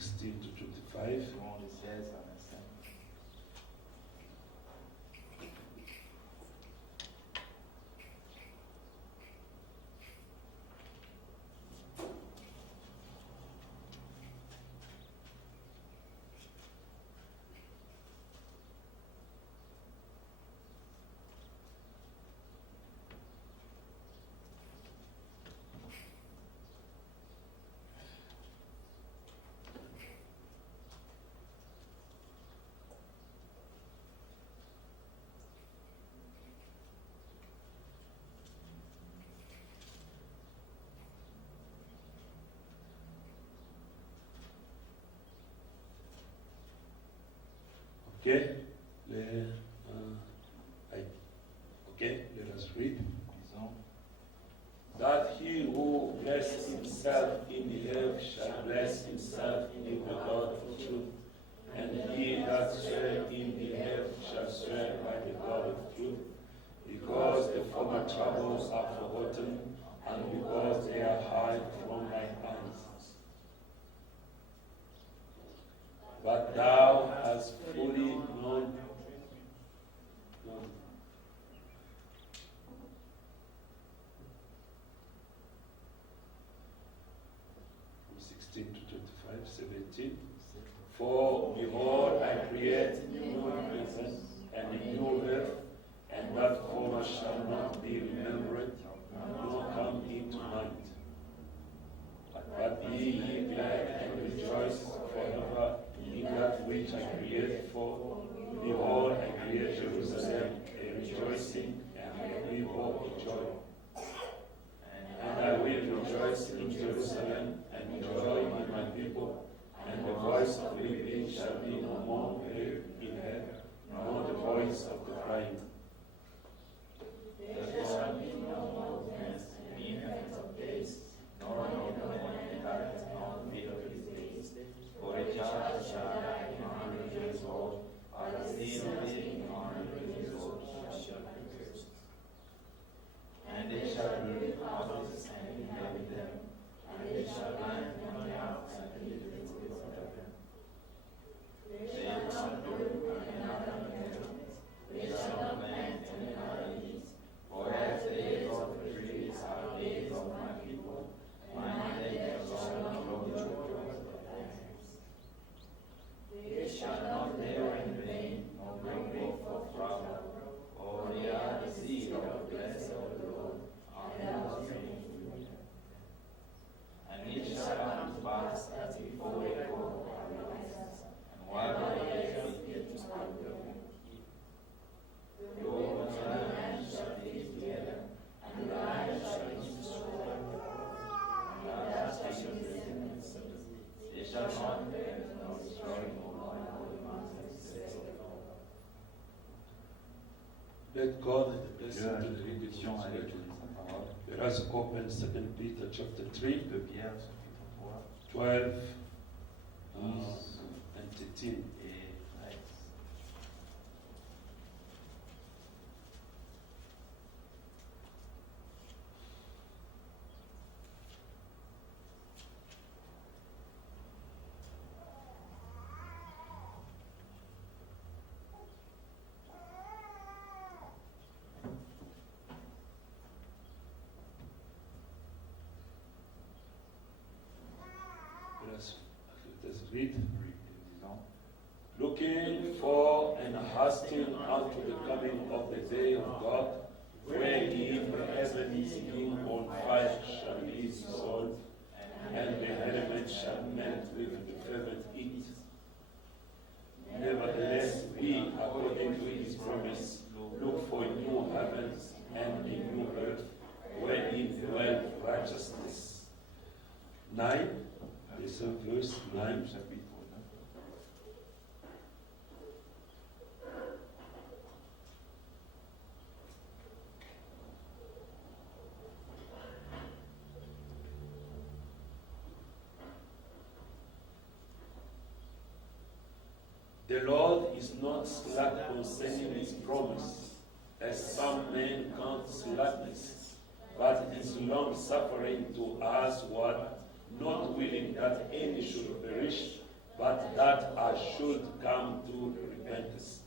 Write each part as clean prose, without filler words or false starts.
16 to 25. de 16 à 25. Okay, okay, let us read. Disons, That he who blesses himself in the earth shall bless himself in the God of truth, and he that swear in the earth shall swear by the God of truth, because the former troubles are forgotten, and because they are hid from my eyes. But thou hast fully known. 16 to 25, 17. For behold, I create a new heaven and a new earth, and that former shall not be remembered, nor come into mind. But be ye glad and rejoice forever in that which I created for. Behold, I create Jerusalem a rejoicing and a people a joy. And I will rejoice in Jerusalem and joy in my people, and the voice of weeping shall be no more heard in her, nor the voice of the crying. There shall be no more death, any effect of days, nor any that on me of his days. For a child shall die in 100 years old, but a seed of living 100 years old shall be cursed. And they shall build houses and inhabit them, and they shall land on the out and live in it forever. They shall build and another inhabit, they shall not plant and another eat. For as the days of the trees are days of my people, my days shall not grow the children of their hands. They shall not labor in vain, nor bring forth for trouble, for they are the seed of the blessed of the Lord, and of the food. And it shall come to pass that before they go, I will answer, and while they are speaking, I will keep. The whole of the land shall be together, and the lion shall eat the soul, and that shall be the enemies. They shall not hurt nor destroy all my holy mountains, says the Lord. Let God and the blessed Dieu a to une the reading bénédiction of à His l'étude word. de sa parole. Let us open 2 Peter chapter 3, De Pierre, chapitre 3, 12 12 and 13. et 13. Let us read. Disons, Looking for and hastening unto the coming of the day of God, wherein the heavenly king on fire shall be his soul, and the elements shall melt with the fervent heat. Nevertheless, we, according to his promise, look for new heavens and a new earth, wherein dwell righteousness. 9, listen, verse 9. chapitre 9. The Lord is not slack concerning his promise, as some men count slackness, but is long suffering to us what, not willing that any should perish, but that I should come to repentance.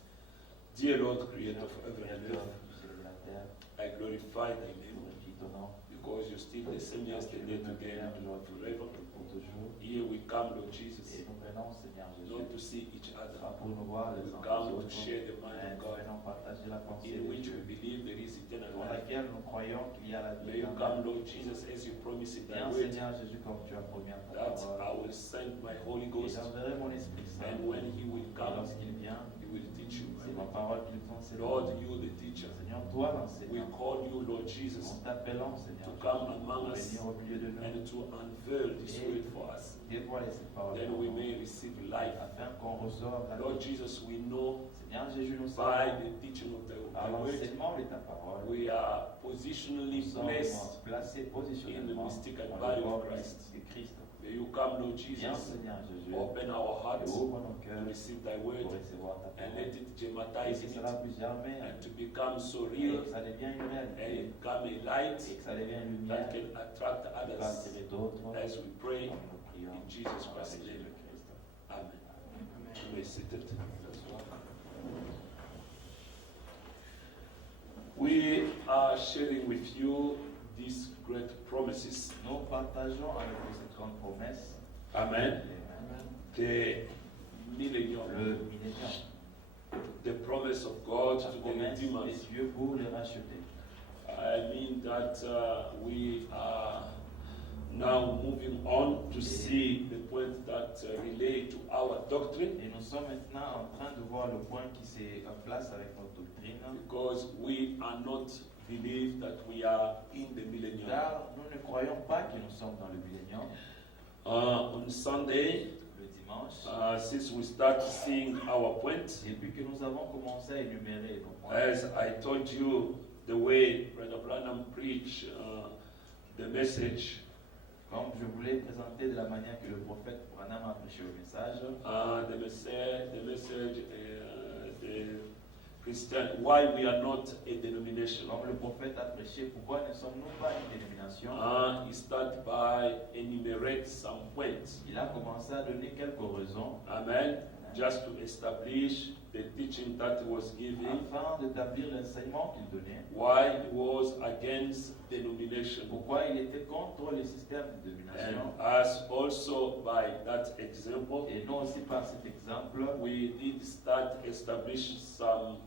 Dear Lord, creator of heaven and Créateur earth, du ciel et de la terre, I glorify thy name glorifie ton nom, because you're still the same yesterday, today, and forever. pour toujours. Here we come, Lord Jesus, Et nous venons, Seigneur Jésus, not to see each other. pas pour nous voir les We uns les come to autres, share the mind mais of nous God, venons partager la pensée in de which Dieu, we believe there is eternal dans life. laquelle nous croyons qu'il y a la May vie you éternelle. come, Lord Jesus, as you promised in thy Viens, word, Seigneur Jésus, comme tu as promis à ta that parole. I will send my Holy Et Ghost, j'enverrai mon Esprit Saint. and when he will Et come, lorsqu'il vient, he will teach you. c'est ma parole qu'il t'enseigne. Lord, you the teacher. Seigneur, toi We l'enseignant, call you, Lord Jesus, nous t'appelons, Seigneur, to come Jésus, among pour us venir au milieu de nous, and to unveil this word for us. dévoiler cette parole, Then we may receive life. afin qu'on reçoive la Lord vie. Jesus, we know Seigneur Jésus, nous by savons, the teaching of à thy word, l'enseignement de ta parole, we are positionally nous sommes placed. placés positionnellement mystical dans body le of corps Christ. de Christ. May you come, Lord Viens, Jesus, Seigneur Jésus, open our et hearts ouvre nos to cœurs receive thy word pour recevoir ta and parole. let it Et dramatize que in cela it puisse germer, and to become so et real que ça devienne une and réalité, it become a light et que ça devienne une that lumière can attract qui va others attirer d'autres, as we pray comme nous prions, in Jesus au nom Christ's de name. Jésus-Christ. Amen. You may sit it. We are sharing with you these great promises. Nous partageons avec vous cette grande promesse, Amen. The millennium, le millénium, the promise of God la to the promesse redeemers. des Dieu pour les racheter. I mean that we are now moving on to see the point that relate to our doctrine, Et nous sommes maintenant en train de voir le point qui se place avec notre doctrine, because we are not believe that we are in the millennium. car nous ne croyons pas que nous sommes dans le millénium. On Sunday, Le dimanche, since we start seeing our points, depuis que nous avons commencé à énumérer nos points, as I told you, the way Brother Branham preached the message, comme je voulais présenter de la manière que le prophète Branham a prêché le message, the message, the Christian, why we are not a denomination. comme le prophète a prêché, pourquoi ne sommes-nous pas une dénomination? He started by enumerate some points. Il a commencé à donner quelques raisons Amen. Just to establish the teaching that he was giving, afin d'établir l'enseignement qu'il donnait, why he was against denomination. pourquoi il était contre les systèmes de And domination. as also by that example, Et non aussi par cet exemple, we did start establish some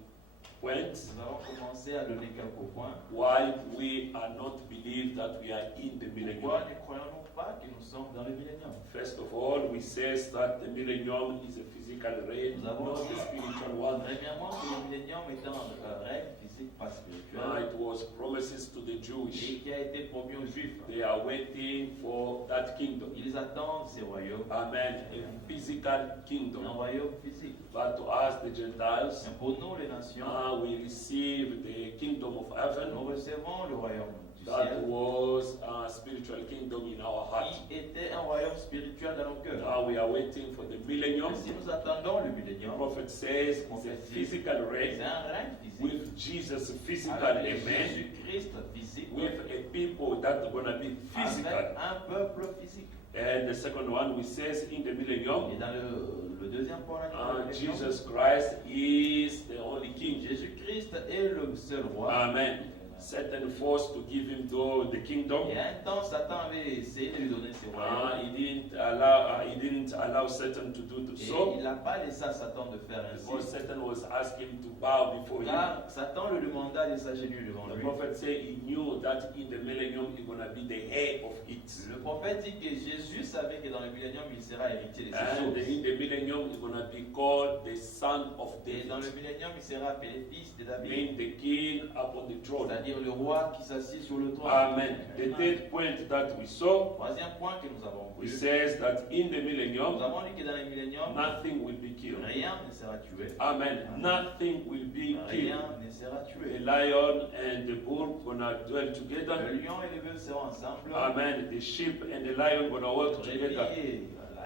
points nous avons commencé à donner quelques points. why we are not believe that we are in the millennium. Pourquoi ne croyons-nous pas que nous sommes dans le millénium? First of all, we says that the millennium is a physical reign, Nous avons not a spiritual one. Premièrement, que le millénium est un règne physique, pas spirituel, It was promises to the Jewish. et qui a été promis aux Juifs. They are waiting for that kingdom. Ils attendent ces royaumes, Amen. A physical un kingdom. royaume physique. But to us, the Gentiles, Mais pour nous, les nations, we receive the kingdom of heaven. nous recevons le royaume du That ciel, was a spiritual kingdom in our heart. qui était un royaume spirituel dans nos cœurs. Now we are waiting for the millennium. Si nous attendons le The millénium, prophet says it's a physical c'est reign un règne physique, with Jesus physical, avec amen. Jésus-Christ physique, With a people that are going to be physical. avec un peuple physique. And the second one, we says in the Et millennium, dans le deuxième point, on a dit, Jesus Christ is the only king. Jésus-Christ est le seul roi. Amen. Satan forced to give him the kingdom. Et un temps, Satan avait essayé de lui donner ses royaumes. He didn't allow Satan to do Et so. il n'a pas laissé à Satan de faire Because ainsi. Satan was asking him to bow before him. Car Satan lui demanda de s'agenouiller devant The lui. prophet said he knew that in the millennium he's going to be the head of it. Le prophète dit que Jésus savait que dans le millénium, il sera héritier de ces And choses. in the millennium he's going to be called the son of Et dans le David, millénium, il sera appelé fils de David, meaning the king upon the throne. c'est-à-dire le roi qui s'assied sur le trône. Amen. The third point that we saw, Troisième point que nous avons we vu, says that in the nous millennium avons dit que dans le millénium, nothing will be killed. rien ne sera tué. Amen. Nothing will be Rien killed. ne sera The tué. lion and the bull gonna dwell Le together. lion et le bœuf seront ensemble. Amen. The sheep and the lion gonna work Le together. brebis et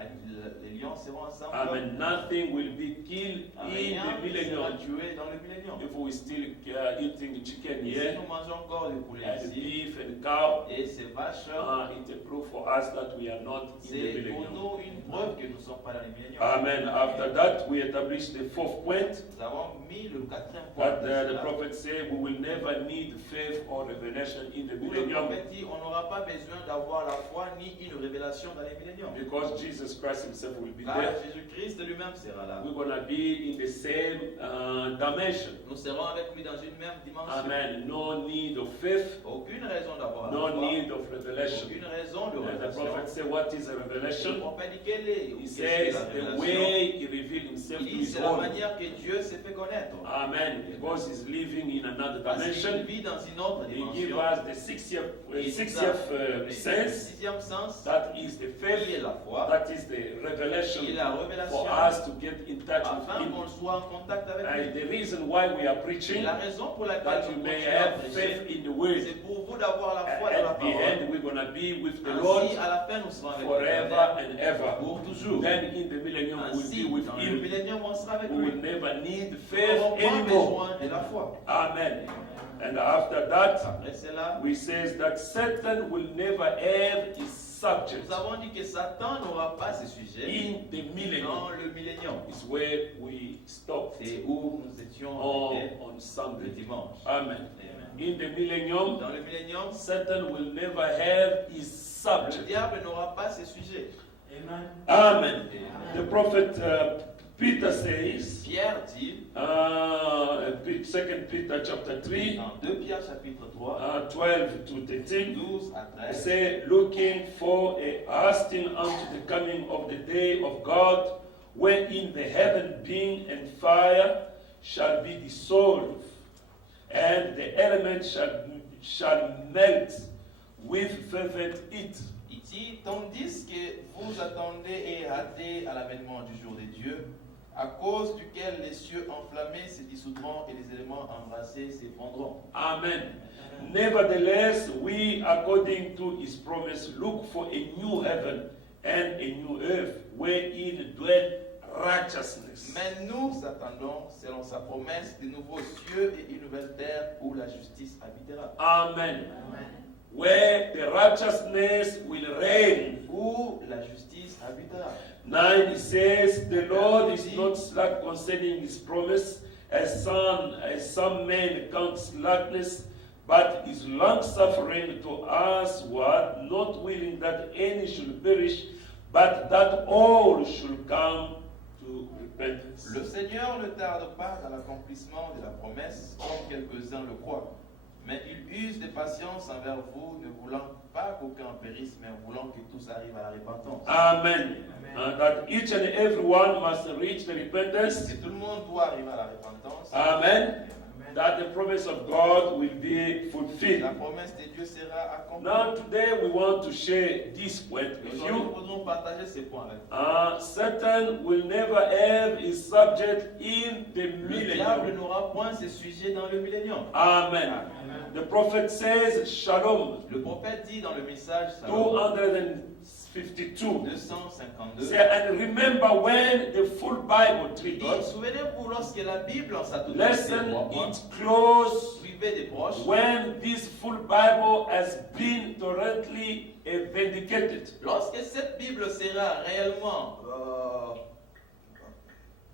les lions seront ensemble. Amen. Nothing will be killed in Rien the ne sera millennium. tué dans le millénium. If we still eating chicken Si here nous mangeons encore du poulet and ici beef and cow, et ces vaches, it's a proof for us that we are not in the c'est pour millennium. nous une preuve que nous ne sommes pas dans le millénium. Amen. After that, we established the fourth point Nous avons mis le quatrième point. that the prophet said we will never need faith or revelation in the Où le millennium prophète dit on n'aura pas besoin d'avoir la foi ni une révélation dans les milléniums. because Jesus Christ Himself will be Car there. Jésus-Christ lui-même sera là. We're gonna be in the same dimension. Nous serons avec lui dans une même dimension. Amen. No need of faith, Aucune raison d'avoir la no foi. need of revelation. Aucune raison de And the révélation. prophet said, what is a Le revelation? prophète dit quelle est, He qu'est-ce que says la the révélation? way He revealed Himself to Il dit His c'est la own. manière que Dieu s'est fait connaître. Amen. Because He's living in another Parce qu'il dimension. vit dans une autre He gives dimension. us the 60th Le sense. sixième sens, That is the qui est faith. la foi, That is the qui est revelation la révélation, for us to get in touch with afin Him. qu'on soit en contact avec And lui. the reason why we are Et preaching, la raison pour laquelle that nous you may continuons à have prêcher, faith in the Word. c'est pour vous d'avoir la foi dans la At the parole. end, we're going to be with the Lord Ainsi, à la fin, nous serons avec forever l'Éternel and ever. pour toujours. Then in the millennium, we'll Ainsi, be with dans le Him. millénium, on sera avec We lui. will never need Nous faith n'aurons pas anymore. besoin de la foi. Amen. And after that, Après cela, we says that Satan will never have his subject nous avons dit que Satan n'aura pas ce sujet in the millennium. dans le millénium. Is where we stopped C'est où nous étions arrêtés on le Sunday. dimanche. Amen. Amen. In the millennium, Dans le millénium, Satan will never have his le subject. diable n'aura pas ce sujet. Amen. The prophet Peter says, Pierre dit, 2 Peter chapter 3, dans 2 Pierre chapitre 3, 12 to 13, 12 à it 13, say, looking for a hasting unto the coming of the day of God, wherein the heaven being and fire shall be dissolved, and the elements shall melt with fervent heat. il dit, tandis que vous attendez et hâtez à l'avènement du jour de Dieu, à cause duquel les cieux enflammés se dissoudront et les éléments embrassés s'effondreront. Amen. Nevertheless, we, according to his promise, look for a new heaven and a new earth, wherein dwell righteousness. Mais nous attendons, selon sa promesse, de nouveaux cieux et une nouvelle terre où la justice habitera. Amen. Where the righteousness will reign. Où la justice habitera. 9 says, the Lord is not slack concerning his promise, as some men count slackness, but is long-suffering to us, what not willing that any should perish, but that all should come to repentance. Le Seigneur ne tarde pas dans l'accomplissement de la promesse, comme quelques-uns le croient. Mais il use de patience envers vous, ne voulant pas qu'aucun périsse, mais voulant que tous arrivent à la repentance. Amen. And that each and every one must reach the repentance. Que tout le monde doit arriver à la repentance. Amen. That the promise of God will be fulfilled. La promesse de Dieu sera accomplie. Now today we want to share this point with Aujourd'hui, nous you. voudrons partager ces points avec vous. Satan will never have his subject in the Le diable millennium. n'aura point ce sujet dans le millénium. Amen. The prophet says, Shalom, Le prophète dit dans le message Salom 252. 252. Say, and remember when the full Bible Il treated, dit, souvenez-vous lorsque la Bible en sa totalité listen reprend, it close suivez des proches, when this full Bible has been thoroughly vindicated. lorsque cette Bible sera réellement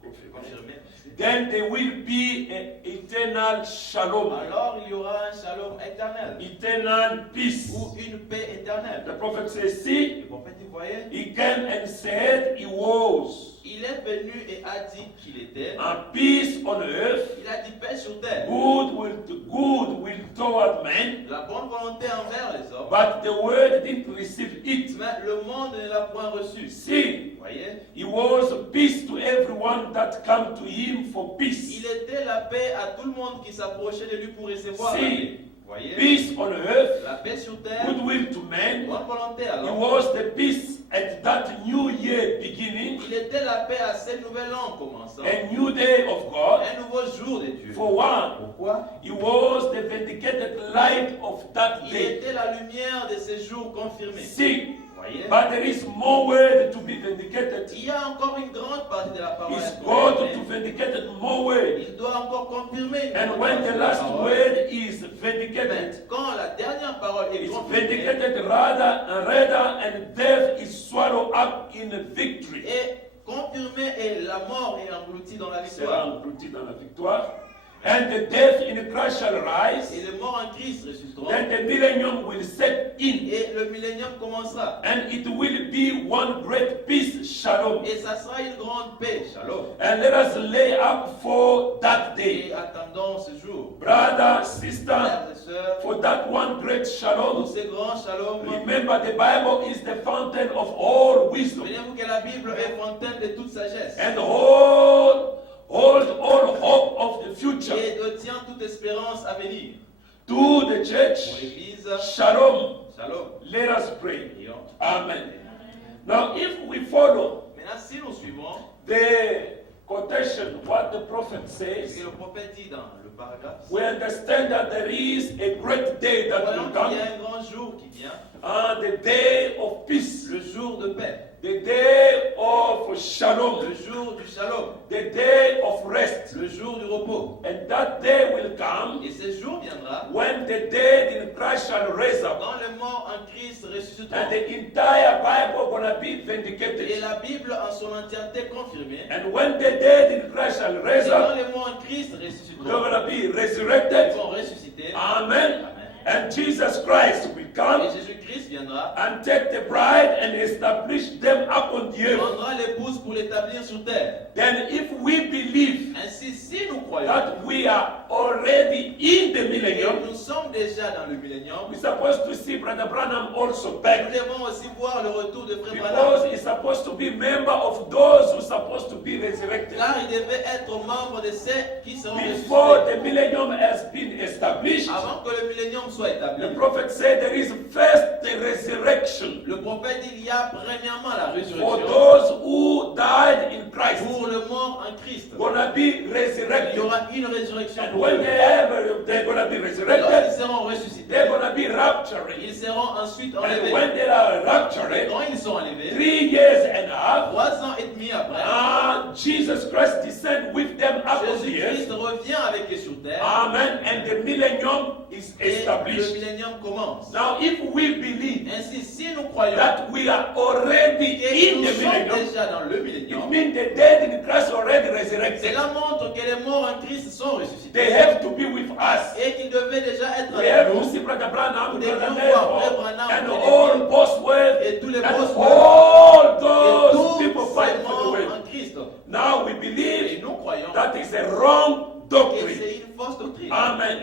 confirmée, Then there will be an eternal shalom, alors il y aura un shalom éternel eternal peace. ou une paix éternelle. The prophet says, see, Le prophète dit, voyez, he came and said he was il est venu et a dit qu'il était, a peace on earth, il a dit paix sur terre, good will toward men, la bonne volonté envers les hommes, but the world didn't receive it. mais le monde ne l'a point reçu. See, Voyez, he was peace to everyone that come to him for peace. il était la paix à tout le monde qui s'approchait de lui pour recevoir la See, paix. Voyez, peace on earth, la paix sur terre, goodwill to men. bonne volonté à He l'homme. was the peace at that new year beginning, Il était la paix à ce nouvel an commençant. a new day of God. Un nouveau jour de Dieu. For one, Pourquoi? he was the vindicated light of that Il day. était la lumière de ces jours confirmés. See, Voyez? but there is more word to be vindicated. Il y a encore une grande partie de la parole. It's à God confirmer. to vindicate more word. Il doit encore confirmer. une And grande when partie the de la last parole. word is vindicated, Mais quand la dernière parole est it's confirmée vindicated rather, and death is swallowed up in victory. et confirmée et la mort est engloutie dans la Sera victoire. englouti dans la victoire. And the death in Christ shall rise. Et les morts en Christ ressusciteront. Then the millennium will set in. Et le millénium commencera. And it will be one great peace, shalom. Et ça sera une grande paix. Shalom. And let us lay up for that day, Et attendons ce jour. brother, sister, Frères et sœurs, for that one great pour shalom. ces grands shalom. Remember, the Bible is the fountain of all wisdom. Souvenez-vous que la Bible est fontaine de toute sagesse. And hold all hope of the future. Et retient toute espérance à venir. To the Pour church, l'Église, shalom. shalom. Let us pray. Prions. Amen. Now, if we follow Maintenant, si nous suivons the quotation, what the prophet ce says, que le prophète dit dans le paragraphe, we understand that there is a great day that voyons will qu'il y come, a un grand jour qui vient, the day of peace, le jour de paix, the day of shalom, le jour du shalom, the day of rest. le jour du repos. And that day will come Et ce jour viendra when the dead in Christ shall raise up. quand les morts en Christ And ressusciteront. the entire Bible gonna be Et vindicated. la Bible en son entièreté confirmée. And when the dead in Christ shall Et raise quand up, les morts en Christ they're ressusciteront, gonna be ils resurrected. vont ressusciter. Amen. And Jesus Christ will Et come Jésus-Christ viendra, and take the bride and establish them upon the earth. prendra l'épouse pour l'établir sur terre. Then if we believe Ainsi, si nous croyons that we are already in the que millennium, nous sommes déjà dans le millénium, we're supposed to see Brother Branham also nous back. devons aussi voir le retour de Frère Because Branham. he's supposed to be member of those who are supposed to be resurrected. Car il devait être membre de ceux qui seront Before ressuscités. the millennium has been established, Avant que le millénium soit établi, the prophet said there is first the resurrection le prophète dit il y a premièrement la for résurrection those who died in Christ. pour le mort en Christ. Gonna be Il y resurrected. aura une résurrection And pour when eux. they're gonna be Lorsqu'ils resurrected, seront ressuscités, they're gonna be raptured. ils seront ensuite And enlevés. when they are raptured, Quand ils sont enlevés, 3 years and a half, 3 ans et demi après, Jesus Christ descend with them upon the Jésus-Christ earth. revient avec eux sur terre Amen. And the millennium is et le established. millénium commence. Now, if we believe Ainsi, si nous croyons that we are already et in nous the sommes millennium, déjà dans le it millénium, means the dead in Christ already resurrected. cela montre que les morts en Christ sont They ressuscités have to be with us. et qu'ils devaient déjà être We avec have to nous. see Brother Branham, Nous Brother devions voir Frère Neville, Branham, and Frère all Neville, Bosworth, et tous les and Bosworth, all et those tous people fight ces for the morts way. en Christ. Now we Et believe nous croyons that is a wrong que doctrine. c'est une fausse doctrine. Amen.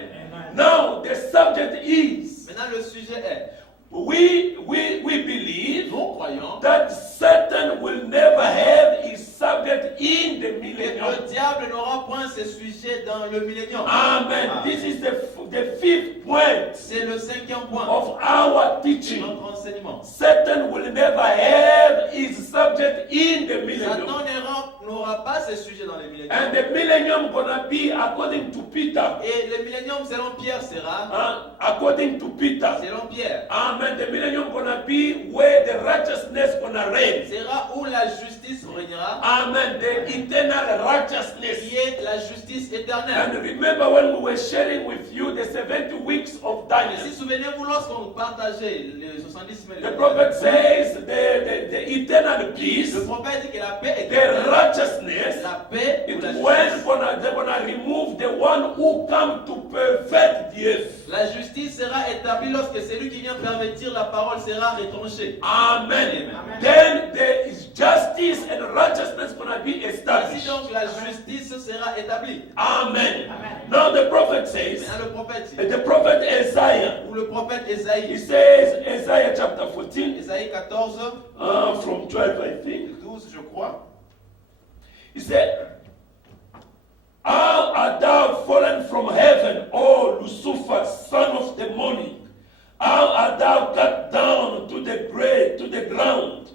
Now the subject is Maintenant, le sujet est, we believe nous croyons that Satan will never have his subject in the que millennium. le diable n'aura point ses sujets dans le millénium. Amen. This is the fifth point C'est le 5e point of our de teaching. notre enseignement. Satan will never have his subject in the millennium. Satan n'aura pas ses sujets dans le millénium. And the millennium gonna be according to Peter. Et le millénium, selon Pierre, sera, According to Peter. selon Pierre, Amen. The millennium gonna be where the righteousness gonna reign. sera où la justice régnera, Amen. The eternal righteousness. qui est la justice éternelle. And remember when we were sharing with you the 70 weeks of Et Daniel. si souvenez-vous, lorsqu'on partageait les 70 semaines, The prophet says the eternal peace, le prophète dit que la paix the éternelle, righteousness, la paix ou it la when justice, they're gonna remove the one who come to pervert the earth. la justice sera établie lorsque celui qui vient pervertir la parole sera retranché. Amen. Amen. Then there is justice and righteousness gonna be Ainsi established. donc la justice sera établie. Amen. Now the prophet says, Maintenant le prophète dit, the prophet Isaiah, ou le prophète he Ésaïe, says, Isaiah chapter 14, Ésaïe 14, from 12, I think. 12 je crois. He said, How art thou fallen from heaven, O Lucifer, son of the morning? How art thou cut down to the grave, to the ground,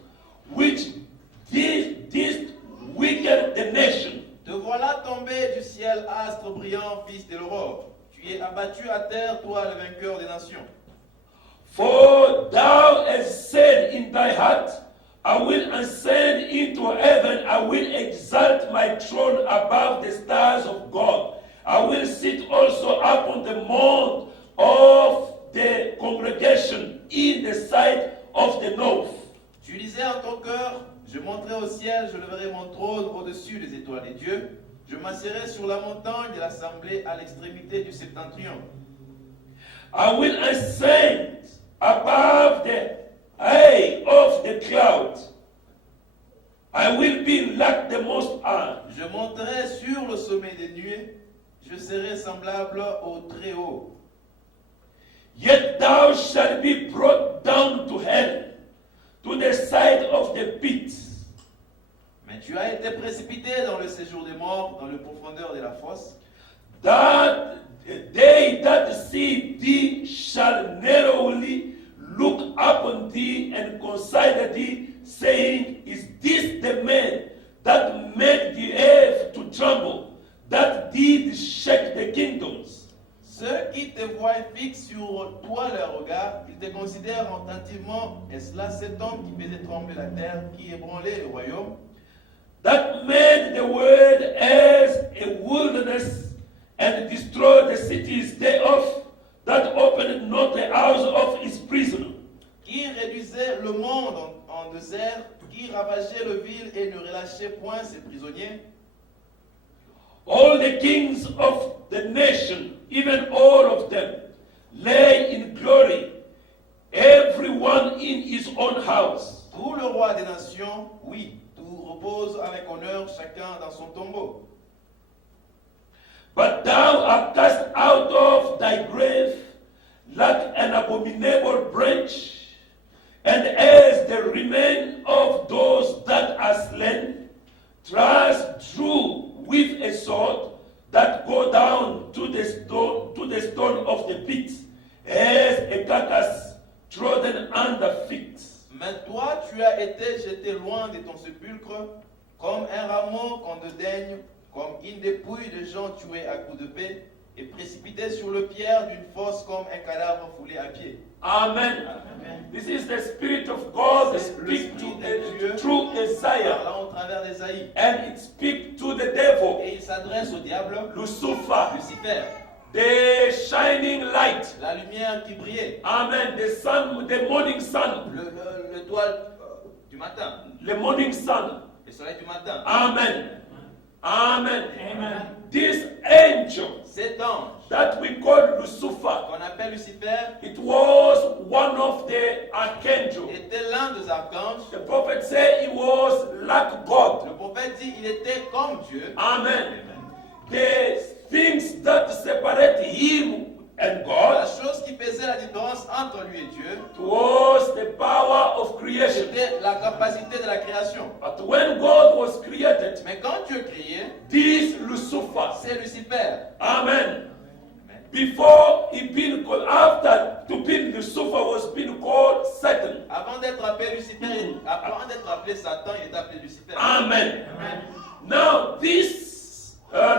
battu à terre, toi le vainqueur des nations. For thou hast said in thy heart, I will ascend into heaven, I will exalt my throne above the stars of God. I will sit also upon the mount of the congregation in the side of the north. Tu disais en ton cœur, je monterai au ciel, je leverai mon trône au-dessus des étoiles des dieux. Je m'asserai sur la montagne de l'assemblée à l'extrémité du septentrion. I will ascend above the height of the cloud. I will be like the Most High. Je monterai sur le sommet des nuées, je serai semblable au Très-Haut. Yet thou shalt be brought down to hell, to the side of the pit. Mais tu as été précipité dans le séjour des morts, dans le profondeur de la fosse. That they that see thee shall narrowly look upon thee and consider thee, saying, Is this the man that made the earth to tremble, that did shake the kingdoms? Ceux qui te voient fixes sur toi leur regard, ils te considèrent attentivement. Est-ce là cet homme qui faisait trembler la terre, qui ébranlait le royaume? That made the world as a wilderness and destroyed the cities thereof, that opened not the house of his prison. Qui réduisait le monde en désert, qui ravageait le ville et ne relâchait point ses prisonniers? All the kings of the nation, even all of them, lay in glory, everyone in his own house. Tout le roi des nations, oui, tout repose avec honneur, chacun dans son tombeau. But thou art cast out of thy grave like an abominable branch, and as the remain of those that are slain, thrust through with a sword, that go down to the stone of the pit, as a carcass trodden under feet. Mais toi, tu as été jeté loin de ton sépulcre, comme un rameau qu'on dédaigne, comme une dépouille de gens tués à coups d'épée, et précipité sur le pierre d'une fosse comme un cadavre foulé à pied. Amen. Amen. This is the Spirit of God that speaks through Isaiah, Là, au travers d'Ésaïe. and it speaks to the devil, Et il s'adresse au diable, Lucifer, Lucifer, the shining light. la lumière qui brillait, Amen. The sun, the morning sun, l'étoile du matin, the morning sun. le soleil du matin. Amen. Amen. Amen. This angel Cet ange that we call Lucifer, qu'on appelle Lucifer it was one of the archangels. était l'un des archanges. The prophet said he was like Le God. prophète dit il était comme Dieu. Amen. The things that separate him and La God chose qui faisait la différence entre lui et Dieu, was the power of creation. c'était la capacité de la création. But when God was created, Mais quand Dieu créait, this Lucifer, c'est Lucifer. Amen. Before he been called, after to be Lucifer was being called Satan. Avant d'être appelé Lucifer, avant d'être appelé Satan, il est appelé Lucifer. Amen. Now this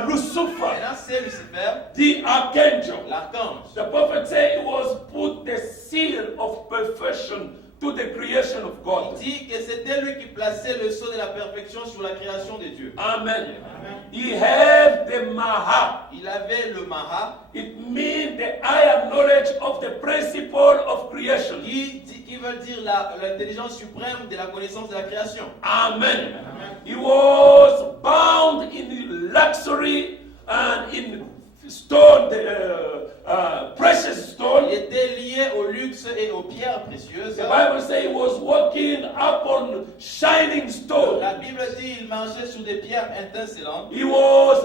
Lucifer, Maintenant, c'est Lucifer, the archangel, l'archange. the prophet said he was put the seal of perfection to the creation of Il God. dit que c'était lui qui plaçait le sceau de la perfection sur la création de Dieu. Amen. He had the Maha. Il avait le Maha, It means the higher knowledge of the principle of creation. qui veut dire l'intelligence suprême de la connaissance de la création. Amen. He was bound in luxury and in stone, precious Il stone. était lié au luxe et aux pierres précieuses. The Bible says he was walking upon shining stone. La Bible dit il marchait sur des pierres étincelantes. He was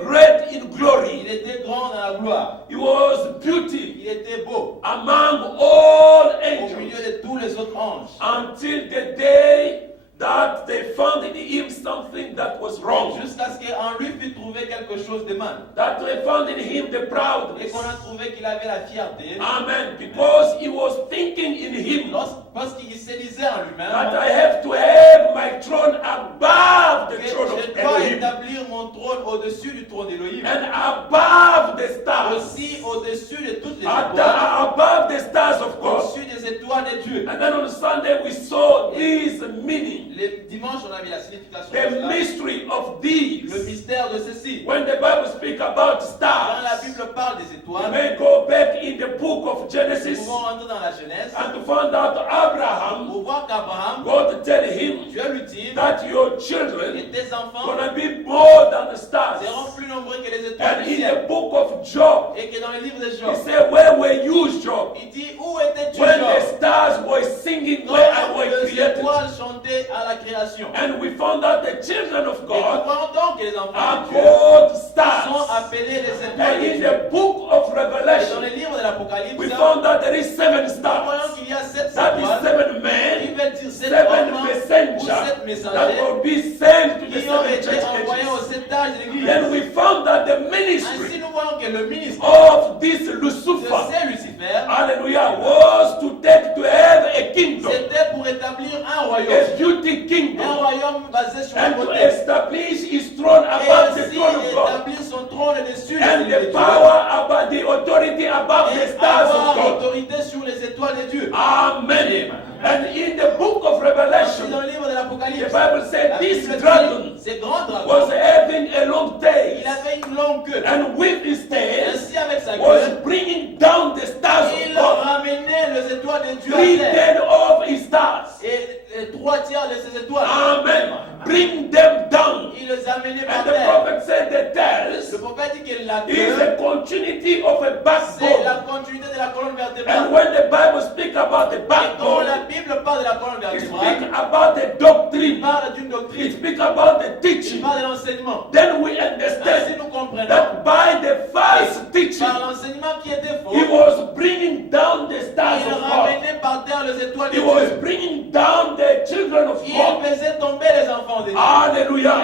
great in glory. Il était grand dans la gloire. He was beauty Il était beau among all au milieu angels de tous les autres anges. until the day that they found in him something that was wrong. Jusqu'à ce qu'en lui fût trouvé quelque chose de mal. That they found in him the Et proudness. qu'on a trouvé qu'il avait la fierté. Amen. Because he was thinking in him Parce qu'il se disait en lui-même that I have to have my throne above the que throne je of dois Elohim établir mon trône au-dessus du trône d'Élohim. and above the stars, Aussi au-dessus de toutes les at the- étoiles. above the stars of God. Au-dessus des étoiles de Dieu. And then on Sunday we saw this meaning, Les dimanches, on a vu la signification the de cela. mystery of Le these. mystère de ceci. When the Bible speaks about Quand la stars, Bible parle des we étoiles, may go back in the book of nous Genesis pouvons rentrer dans la Genèse and to find out Abraham, pour voir qu'Abraham, God tell him Dieu lui dit that your que children tes enfants gonna be more than the stars. seront plus nombreux que les étoiles And du in ciel. the book of Job, Et que dans le livre de he Job, said, where were you, Job? il dit où étais-tu, When the Job, stars were singing where I quand was les created. étoiles chantaient à la création. And we found out the children of Et nous God voyons donc que les enfants are de Dieu called sont stars. appelés les étoiles And de in Dieu. the book of Et dans Revelation, le livre de l'Apocalypse, we nous found out there is 7 voyons stars. qu'il y a 7 That is étoiles 7 qui men, veulent dire 7 7 hommes ou 7 messengers that messagers will be sent to the qui ont 7 été church envoyés aux ages. 7 âges de l'Église. Then we found that the Ainsi, ministry nous voyons que le ministre of this de Lucifer, ces Lucifer, hallelujah, was to take to have a kingdom, c'était pour établir un a royaume. beauty Un kingdom, royaume basé sur la and to beauté. establish his throne Et above the aussi throne of God, établir son trône au-dessus and des the dieux. power about the authority above the Et stars of avoir God. l'autorité sur les étoiles de Dieu. Amen. And in the book of Ainsi, Revelation, dans le livre de the l'Apocalypse, Bible said la this Bible dit, dragon ces grands dragons, was having a long tail, il avait une longue queue. and with his tail Ainsi, avec sa was queue, bringing down the stars il of God. ramenait les étoiles de Dieu à 3/10 terre. of his stars. Et 3/3 de ces étoiles, Amen. Bring them down. il les amenait par And the terre. prophet said the Le tails prophète dit que la is queue, a continuity of a c'est backbone. la continuité de la colonne And vertébrale. when the Bible speaks about the Et quand la backbone, Bible parle de la colonne it vertébrale, speaks about the il doctrine. parle d'une It doctrine, speaks about the il teaching. parle de l'enseignement. Then we Ainsi, understand nous comprenons that by the first teaching, par l'enseignement qui était faux, he was bringing down the stars il of God. ramenait par terre les étoiles de He was Dieu. bringing down the children of Il God. faisait tomber les enfants de Dieu. Hallelujah.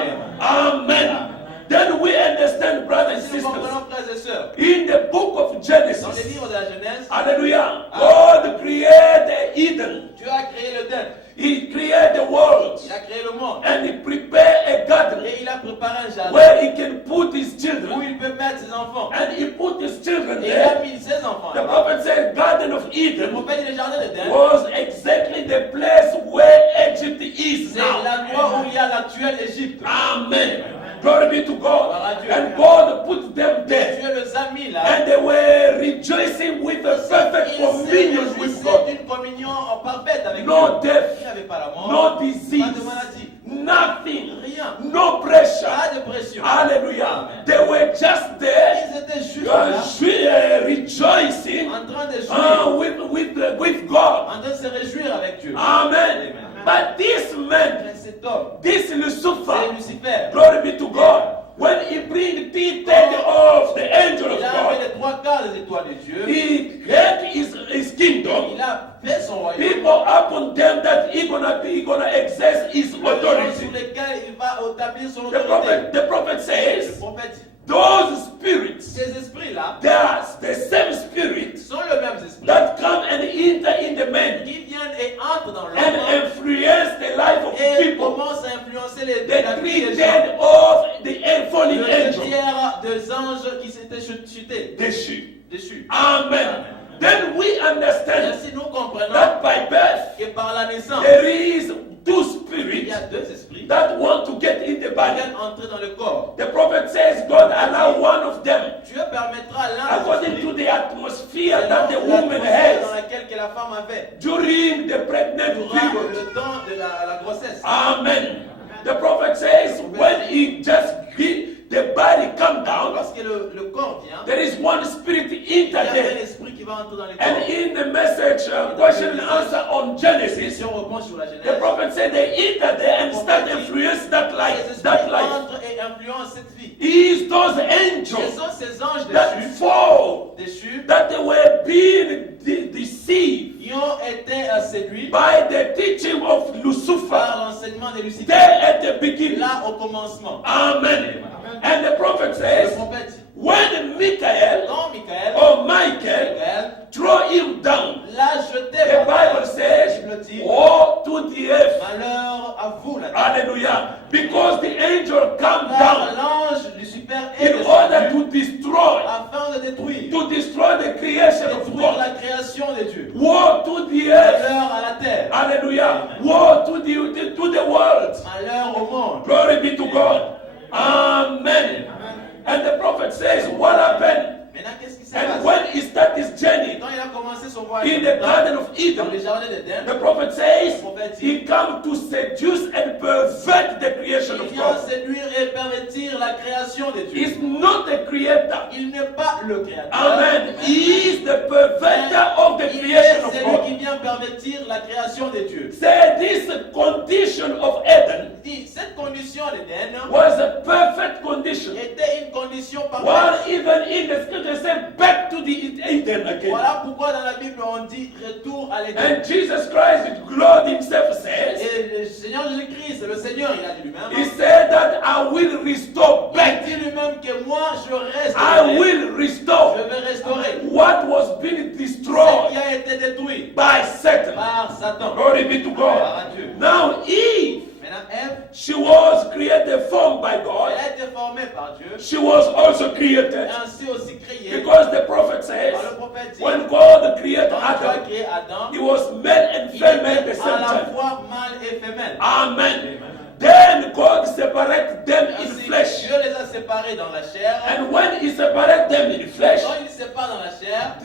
Amen. Then we understand, brothers and Ainsi, nous sisters, comprenons, frères et sœurs, in the book of dans les Genesis, livres de la Genèse, hallelujah, God created Eden. Dieu a créé l'Éden, He created the world. il a créé le monde, And he prepared a garden et il a préparé un jardin where he can put his où children. il peut mettre ses enfants. And he put his children Et il a there. mis ses enfants The là-bas. prophet said, Garden of Le Eden prophète dit le jardin d'Éden, was exactly the place where Egypt is c'est now. l'endroit où il y a l'actuelle Égypte. Amen. Glory be to God. Gloire à Dieu. And God put them Et there. Dieu les a mis là. And they were rejoicing with a perfect Ils communion se with réjouissaient God. d'une communion parfaite avec No Dieu. death, Il n'y avait pas la mort, no pas de disease, maladie, nothing, rien, no pressure. pas de pression. Hallelujah. They were just there, Ils étaient juste là, rejoicing en train de jouir, with God. en train de se réjouir avec Dieu. Amen. But this man, Mais cet homme, this c'est Lucifer, Lucifer. glory be to God, when he bring the third of the angel of Il a fait God, les 3/4 des étoiles de Dieu. he had his kingdom. Il a fait son royaume. People upon them that he gonna exerce his Les gens sur authority. lesquels il va établir son The autorité. prophet Le says, prophète dit, those spirits, ces esprits-là they are the same spirits sont les mêmes esprits that come and enter in the man qui viennent et entrent dans and l'homme influence the life of et people. commencent à influencer la The vie des gens. three-dead of the fallen Le angel. tiers des anges qui s'étaient chutés, déchus. Amen. Then we Et understand ainsi nous comprenons that by birth que par la naissance, there is two il spirits y a deux esprits that want to get in the qui body. viennent entrer dans le corps. The prophet says God allow one of them Dieu permettra à l'un according des to esprits, the atmosphere that the selon woman l'atmosphère dans has laquelle que la femme avait during the pregnant durant period. le temps de la grossesse. Amen. The prophet says when the body come down, Lorsque le corps vient, there is one spirit il y a enter un there. esprit qui va entrer dans le And corps. in the message, question and answer on Et Genesis, si on reprend sur la the Genèse, prophet said they enter there and start influence that les life. esprits That life entrent et influencent cette vie. is those Ce angels sont ces anges that déchus, fall, déchus, that they were being deceived qui ont été séduits by the teaching of Lucifer par l'enseignement de Lucifer. there at the beginning. Là au commencement. Amen. And the prophet Le says, prophète dit, when Michael quand Michael, or Michael Michael throw him down, l'a jeté the par Bible says, Bible dit, woe to the earth. malheur à vous la terre. Hallelujah. Because the angel come Car down l'ange Lucifer est in order descendu to destroy afin de détruire the creation of détruire la God. création de Dieu. Woe to the earth. Malheur à la terre. Hallelujah. Woe to the world. Malheur au monde. Glory be to God. Amen. And the prophet says, what happened? Maintenant, qu'est-ce qui s'est And passé? when he started his journey Quand il a commencé son voyage in the Garden of dans Eden, le jardin d'Éden, the prophet says le prophète dit, he come to seduce and pervert the creation il of vient God. séduire et pervertir la création de Dieu. He's not the creator. Il n'est pas le créateur. Amen. He is the perverter of the Il est creation of celui qui God. vient pervertir la création de Dieu. Say this condition of Eden Il dit, cette condition d'Éden was a perfect condition. était une condition Well, parfaite. even in the scripture said back to the Eden again. Voilà pourquoi dans la Bible on dit retour à l'Éden. And Jesus Christ, God himself says, Et le Seigneur Jésus-Christ, le Seigneur, il a dit lui-même, he said that I will restore il a back. dit lui-même que moi je reste. I will restore Je vais restaurer what was being ce destroyed qui a été détruit by Satan. par Satan. Glory be to Gloire God. à Dieu. Now Eve, Maintenant, Ève, she was created formed by elle God. a été formée par Dieu, She was also created et ainsi aussi créée. because the prophet says, Par le prophète dit, when God created quand Dieu a Adam, créé Adam, he was male and il female at the était same à la time. fois mâle et femelle. Amen. Then God separated them in Ainsi, flesh. Dieu les a séparés dans la chair. And when he separated them in flesh, Quand il sépare dans la chair,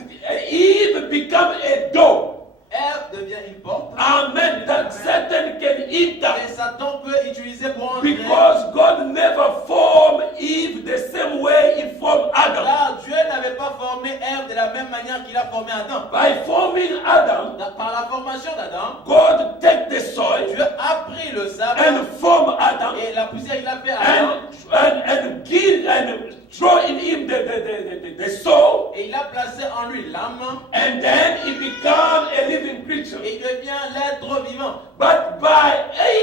Eve became a door. Ève devient une porte. Amen. That Satan can enter. Et Satan peut utiliser pour entrer. Because God never formed Eve the same way he formed Adam. Car Dieu n'avait pas formé Ève de la même manière qu'il a formé Adam. By forming Adam, Par la formation d'Adam, God take the soil Dieu a pris le sable and form Adam et la poussière qu'il a fait à Adam and give and throw in him the soul, et il a placé en lui l'âme and then he become a living creature. et il devient l'être vivant. But by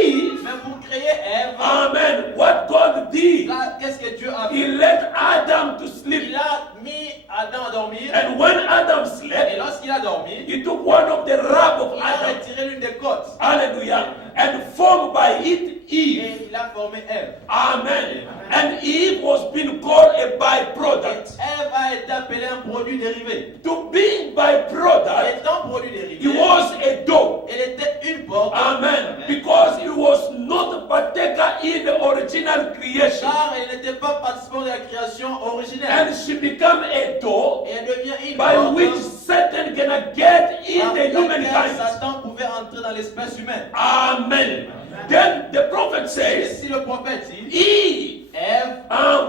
Eve, Mais pour créer Ève, amen, what God did, là, qu'est-ce que Dieu a he fait? let Adam to sleep. Il a mis Adam à dormir And when Adam et slept, lorsqu'il a dormi, he took one of the rib of il a Adam, retiré l'une des côtes hallelujah, and formed by it Eve. et il a formé Ève. Amen. And Eve was being called a byproduct. Ève a été appelée un produit dérivé. To being byproduct, Étant produit he dérivé, was a door. elle était une porte. Amen. Because he was not partaker in the original creation. Car elle n'était pas participante de la création originelle. And she became a door Et elle devient une by porte which Satan gonna get in par the laquelle humankind. Satan pouvait entrer dans l'espèce humaine. Amen. Then the prophet Et says, si le prophète dit, Eve Ève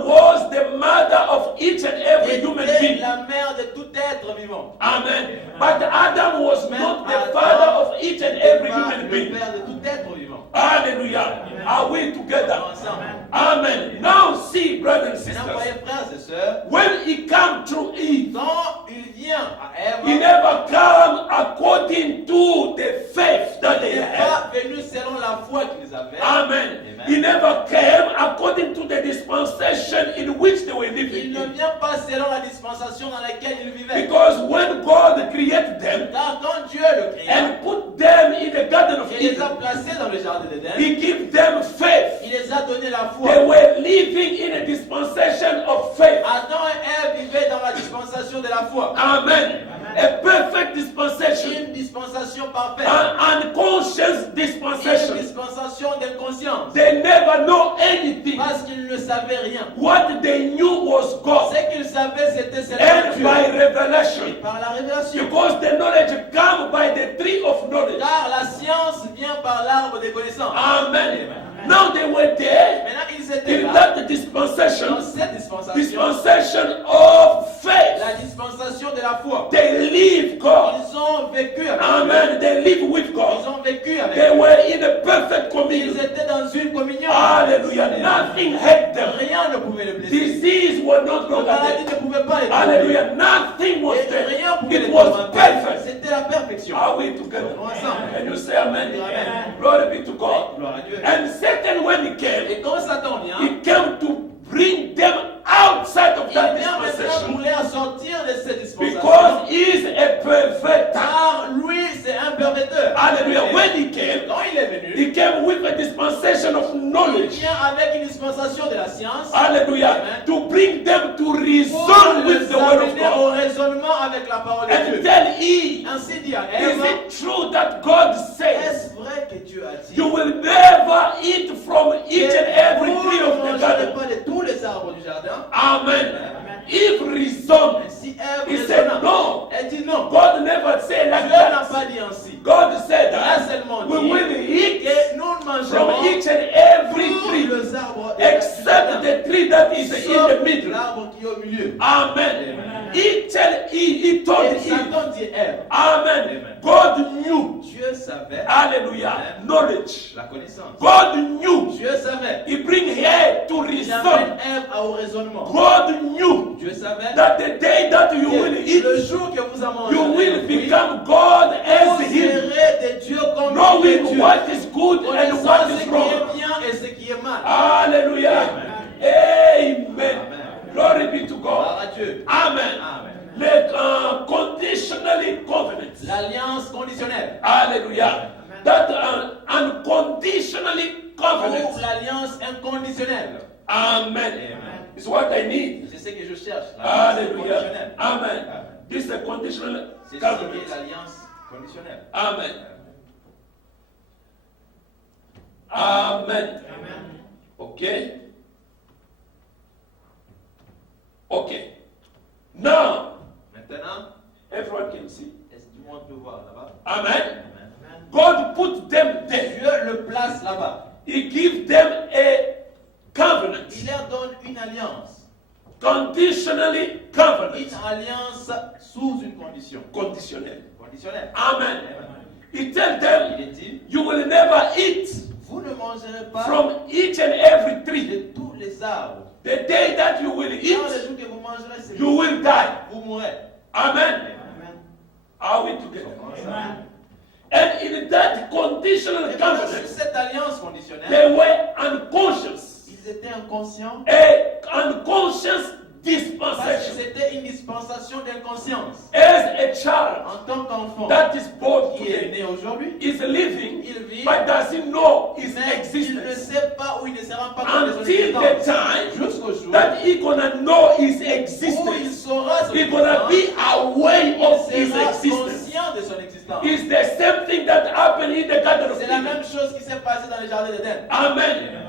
was the mother of each and every human était being. la mère de tout être vivant. Amen. But Adam was not the father of each and every Pas human le being. père de tout être vivant. Hallelujah. Are we together? Ensemble. Amen. Now see, brothers and Maintenant, voyez, sisters, frères et sœurs, when he come through Eve, quand il vient à he Ève, never come according to the faith that il they n'est had. pas venu selon la foi qu'ils avaient. Amen. Amen. He never came according to the dispensation in which they were Il living. ne vient pas selon la dispensation dans laquelle il vivait. Because when God created them Car quand Dieu le créa, and put them in the Garden of il les a Eden, placés dans le jardin d'Éden, He gave them faith. il les a donné la They foi. were living in a dispensation of faith. Adam et Ève vivaient dans la dispensation de la foi. Amen. A perfect dispensation. Une dispensation parfaite. An unconscious Une dispensation. dispensation d'inconscience. They never know anything. Parce qu'ils ne savaient rien. What they knew was God. Ce qu'ils savaient, c'était seulement And Dieu. by revelation. Par la révélation. Because the knowledge come by the tree of knowledge. Car la science vient par l'arbre des connaissances. Amen. Now they were there Maintenant, ils étaient in là, that dans dispensation. cette dispensation, Dispensation of faith. la dispensation de la foi. They live God. Ils ont vécu avec Dieu. Amen. They live with Ils God. ont vécu avec They lui. were in a perfect communion. Ils étaient dans une communion. Hallelujah. Nothing hurt them. Rien ne pouvait les blesser. Disease was not La longer maladie there. ne pouvait pas les Hallelujah. Nothing was Et there. rien pouvait It les was tourmenter. perfect. C'était la perfection. Are we together? Ensemble. And you say amen. Amen. Glory be to God. Gloire à Dieu. And Satan, when he came, Et quand Satan vient, he came to bring them outside of il that vient maintenant dispensation. pour les sortir de cette dispensation. Because he is a perverter. Car lui, c'est un perverteur. Hallelujah. When he came, Quand il est venu, he came with a dispensation of il knowledge. vient avec une dispensation de la science. Hallelujah. Amen. To bring them to Pour reason with les the word of amener au God. raisonnement avec la parole de And Dieu. tell Eve, Ainsi dit à is Ève, it true that God says est-ce vrai que Dieu a dit you will never eat from each and every vous tree ne of the mangerez garden? pas de tous les arbres du jardin? Amen. Eve reasoned. Ainsi Ève He said raisonna. no. Elle dit non. God never said like Dieu n'a that. pas dit ainsi. God said Il a that seulement we dit will eat que nous ne mangerons from each and every tous tree les arbres except the tree that is in the sauf middle. l'arbre qui est au milieu. Amen. He told Et Eve. Satan dit Ève. Amen. Amen. God knew. Dieu savait Hallelujah. Amen. Knowledge. la connaissance. God knew. Dieu savait. He bring her to Il reason. amène Ève au raisonnement. God knew Dieu savait that the day that you will que eat, le jour que vous en mangerez, you will le fruit, become God as vous Him, serez des dieux comme knowing Dieu. what is good and Connaissant what ce is qui wrong. est bien et ce qui est mal. Hallelujah. Amen. Amen. Glory be to Gloire God. à Dieu. Amen. Amen. Like conditionally covenant. L'alliance conditionnelle. Hallelujah. That unconditionally Ou covenant. l'alliance inconditionnelle. Amen. It's what I need. C'est ce que je cherche. L'alliance Hallelujah. inconditionnelle. Amen. This is a conditional C'est ce qui est covenant. l'alliance conditionnelle. Amen. Amen. Okay. Okay. Now, Maintenant, everyone can see. est-ce que tout le monde peut voir là-bas? Amen. Amen. God put them there. Dieu le place là-bas. He gives them a covenant. Il leur donne une alliance. Conditionally covenant. Une alliance sous une condition. Conditionnel. Conditionnelle. Amen. He tells them, Il est dit, you will never eat vous ne mangerez pas from each and every tree. de tous les arbres. The day that you will Dans le eat, jour que vous mangerez, c'est you will die. vous mourrez. Amen. Amen. Are we together? Amen. And in that conditional Et maintenant, sur covenant, cette alliance conditionnelle, they were unconscious. ils étaient inconscients A unconscious parce que dispensation. c'était une dispensation d'inconscience. As a child En tant qu'enfant that is born qui est today né aujourd'hui, is living, il vit, but doesn't know his mais il ne existence sait pas ou il ne se rend pas compte de son until the existence. time Jusqu'au jour that he gonna know his où il existence. saura son He gonna existence, be aware of il his sera existence. conscient de son existence. It's the same thing that happened in the Garden of C'est la Eden. même chose qui s'est passée dans le jardin d'Éden. Amen.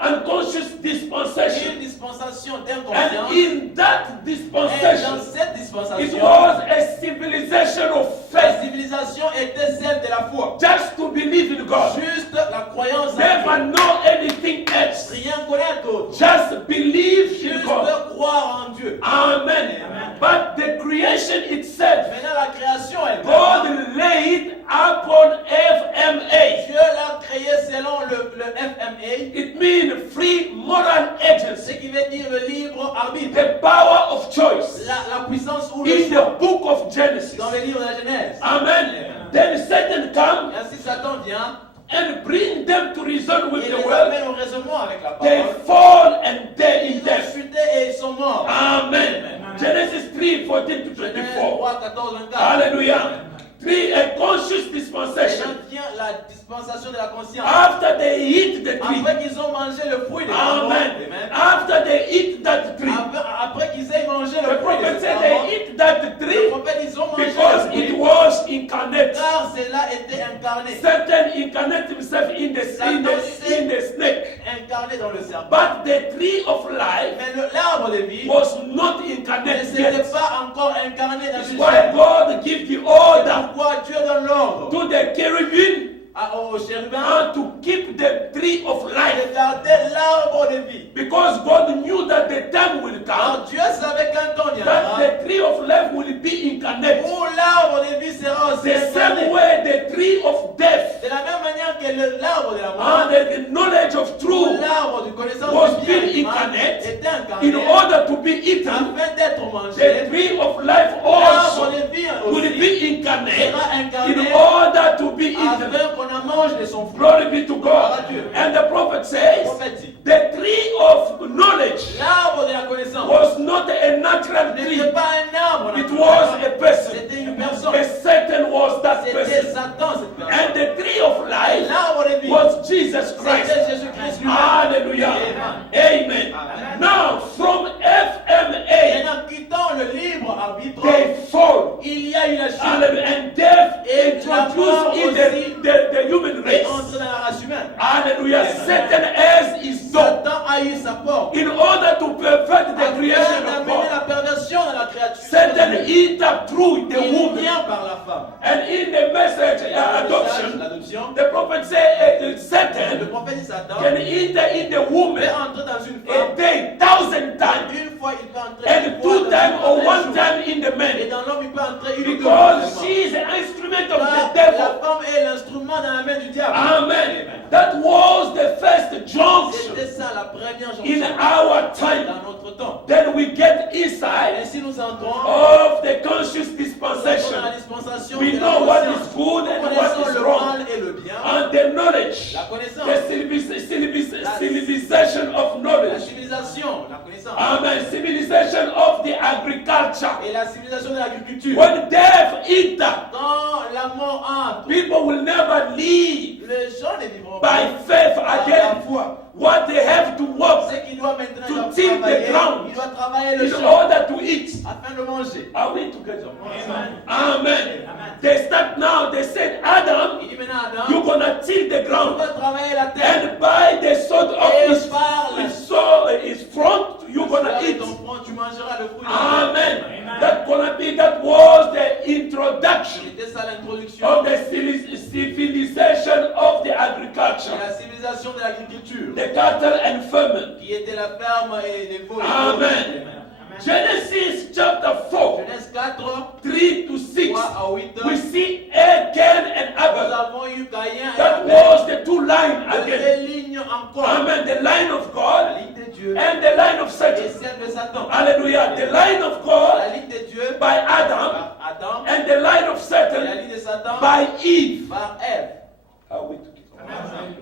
Unconscious dispensation. Une dispensation And d'inconscience. in that Et dans dispensation, cette it dispensation, was a civilization of la faith. civilisation était celle de la foi. Just to believe in God. Juste la croyance en Never Dieu. know anything else. Rien connaître d'autre. Just believe in Juste God. croire en Dieu. Amen. But the creation itself, Maintenant, la création elle-même, God laid upon FMA. Dieu l'a créé selon le FMA, It means free moral ce agency. qui veut dire le libre arbitre. The power of choice. La puissance ou le In choix. the book of Genesis. Dans le livre de la Genèse. Amen. Then Satan comes Et ainsi Satan vient and bring them to reason with et the les world. amène au raisonnement avec la They parole. fall and die in Ils ont death. chuté et ils sont morts. Amen. Genesis 3, 14 to Genèse 24. 3, 14, 24. Hallelujah. 3, a conscious Et dispensation. j'en viens la dispensation de la conscience. After they eat the tree. Après qu'ils ont mangé le fruit de l'arbre, Amen. amen. After they eat that tree. Après qu'ils aient mangé le The fruit de prophet said l'arbre, they eat that le tree prophète, ils ont mangé because le it fruit, was incarnate. car cela était incarné. Satan incarnate himself in the snake. Incarné dans le serpent. But the tree of life Mais l'arbre de vie was not ne incarnate s'était yet. pas encore incarné dans That's une why chair. God gives the order Pourquoi Dieu donne l'ordre to the cherubim au chérubin and to keep the tree of de life. garder l'arbre de vie. Because God knew that the time will Alors come Dieu savait qu'un temps that viendra the tree of life will be incarnate. où l'arbre de vie sera aussi The same incarné. way the tree of death De la même manière que l'arbre de la mort, and the knowledge of où truth l'arbre du connaissance was du bien being et du mal incarnate était incarné in order to be eaten, afin d'être the mangé. tree of life L'arbre also de vie will aussi be incarnate sera incarné in order to be eaten. afin qu'on en mange de son fruit. Glory be to God. And the prophet says, Prophétique. the tree of knowledge L'arbre de la connaissance was not a natural tree. n'était pas un arbre, It was a person. c'était une personne. A Satan was that C'était person. Satan cette personne. And the tree of life L'arbre de vie, was Jesus Christ. c'était Jésus-Christ lui-même. Hallelujah. Amen. Now, from FMA, En quittant le libre arbitre, they fall. il y a une chute Hallelujah. And death Et la mort introduced in aussi the human et race. entre dans la race humaine. Hallelujah. Satan has his door Satan a eu sa porte. in order to pervert the creation Afin of d'amener la God. perversion dans la créature. Satan entered through the Il woman. vient par la femme. And in the message adoption, the prophet said Le Satan prophète dit Satan can enter in the peut woman entrer dans une a femme. day, 1,000 times, Une fois, il peut entrer and une 2 fois times dans or un 1 jour. time in the Et man. dans l'homme, il peut entrer une ou deux Because fois. she is an instrument of Car the devil. la femme est l'instrument dans la main du diable. Amen. That was the first junction C'était ça la première in jonction our time. dans notre temps. Then we get inside Ainsi nous entrons of the conscious dans la dispensation. dispensation We de la know what conscience. is good and Nous what connaissons is le wrong. mal et le bien. And the knowledge, La connaissance, the civilization of la knowledge. civilisation, la connaissance. Amen. Civilization of the agriculture. Et la civilisation de l'agriculture. When death enters, Quand la mort entre, people will never live les gens ne vivront by pas faith par la again. foi. What they have to work C'est qu'il doit maintenant To il doit till the travailler, ground. il doit travailler le in champ order to eat. afin de manger. Are we together? Amen. Amen. They start now. They said, Adam, Il dit maintenant Adam, you're gonna till the tu ground, dois travailler la terre. and by the sword of Et his, par la his front, you're gonna sueur de eat. ton front, tu mangeras le fruit de la terre. Amen. That was the introduction C'était ça l'introduction of the civilization of the de agriculture, la civilisation de l'agriculture, the cattle and famine. qui était la ferme et les veaux. et les Amen. Genesis chapter 4, veaux. Genèse 4, 3 to 6. 3 à 8. We see Cain and Nous Abel. avons eu Caïn et That Abel. was the two lines again. Deux lignes encore. Amen. The line of La God ligne de Dieu and the line of et Satan. celle de Satan. Hallelujah. The line of La God ligne de Dieu by Adam par Adam and the line of et la Satan ligne de Satan by Eve. par Ève. Are we together? Amen.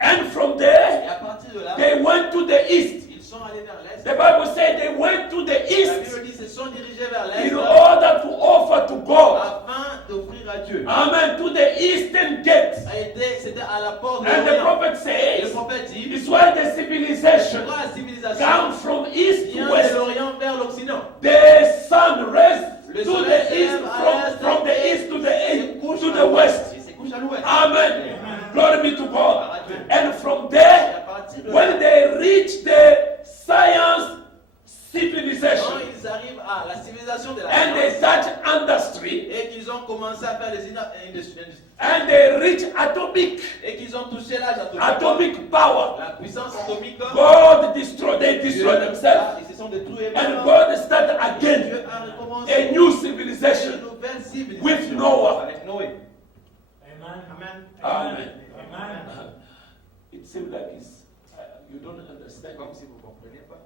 And from Et there, à partir de là, they went to the east. ils sont allés vers l'est. The Bible says they went to the La east Bible dit qu'ils se sont dirigés vers l'est in order to offer to God. afin d'offrir à Dieu. Amen. To the eastern gate. C'était à la porte de And the l'Orient. prophet Et le says, prophète dit, it's where the civilization pourquoi la civilisation come from east vient to de west. l'Orient vers l'Occident. The sun rises Le to soleil the se east, lève à l'est from the et east to se couche to à the l'ouest. west. Et se couche à l'ouest. Amen. Glory be to God. And from Et there, à partir de when là, they reach the science quand civilization ils arrivent à la civilisation de la and they science start industry et qu'ils ont commencé à faire des industries and they reach atomic et qu'ils ont touché l'âge atomic power, la puissance atomique, God they destroy themselves, ils se sont détruits. and God start again Dieu a recommencé a new une civilization nouvelle civilisation with Noah. avec Noé. Amen. Amen. Amen. It seems like you don't understand. Comme si vous ne comprenez pas.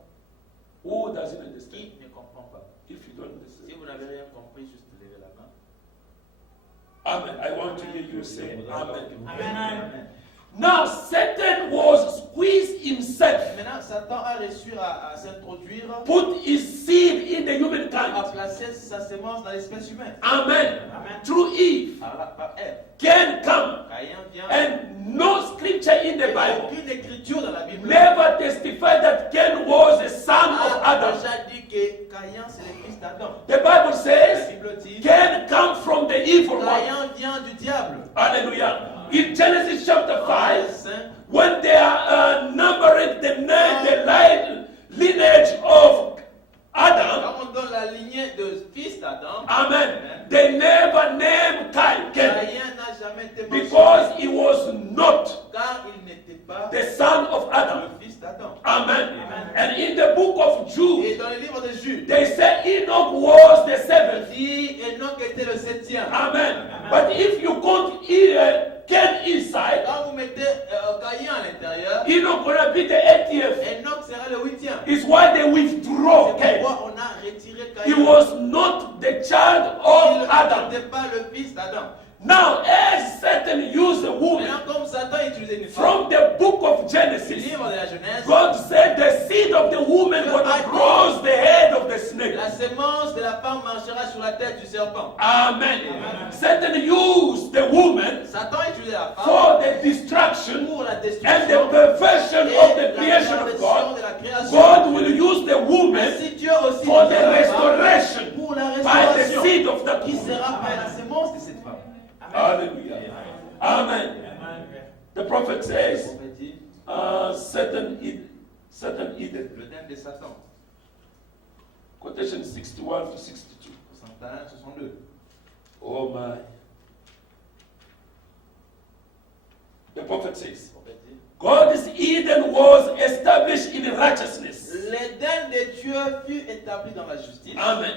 Who doesn't understand? Qui ne comprend pas? If you don't Si understand. vous n'avez rien compris, juste levez la main. Amen. I want to hear you say Amen. Amen. Now Satan was squeezed himself, Maintenant, Satan a réussi à s'introduire, put his seed in the à humankind. placer sa sémence dans l'espèce humaine. Amen. Amen. Through Eve, Par Ève. can come, Caïn vient. and no scripture in the Il n'y a Bible aucune écriture dans la Bible never testified that Cain was a son of a Adam. déjà dit que Caïn c'est le fils d'Adam. The Bible La says Bible dit Cain come from the evil one. Caïn vient du diable. Hallelujah. In Genesis chapter 5, Genèse 5, when they are numbering the lineage of Adam, quand on donne la lignée de fils d'Adam, amen, they never name Cain. Caïn n'a livre de Jude, they say Enoch was the seventh. dit Enoch était le 7e. Amen. But if you count Cain inside, Quand vous mettez Caïn à l'intérieur, Enoch gonna be the 80th. Enoch sera le 8e. It's why they withdraw C'est Cain. pourquoi on a retiré He Caïn. was not the child Il of Adam. n'était pas le fils d'Adam. Now, as Satan used a woman Maintenant, comme Satan utilisait une femme, from the book of le Genesis, livre de la Genèse, God said the seed of the woman gonna cross the head of the snake. la sémence de la femme marchera sur la tête du serpent. Amen. Satan used the woman Satan utilisait la femme for the destruction pour la and the destruction perversion et of the la creation of perversion God. de la création. God will use the woman Ainsi Dieu aussi for the utilisera la femme restoration pour la by the restauration seed of that qui woman. sera par la sémence de cette femme. Hallelujah. Amen. The prophet Le says, prophète dit, Satan Eden. le thème de Satan, Quotation 61 to 62. 61, 62. Oh my. The prophet says, Le prophète dit, God's Eden was established in righteousness. l'Éden de Dieu fut établi dans la justice. Amen.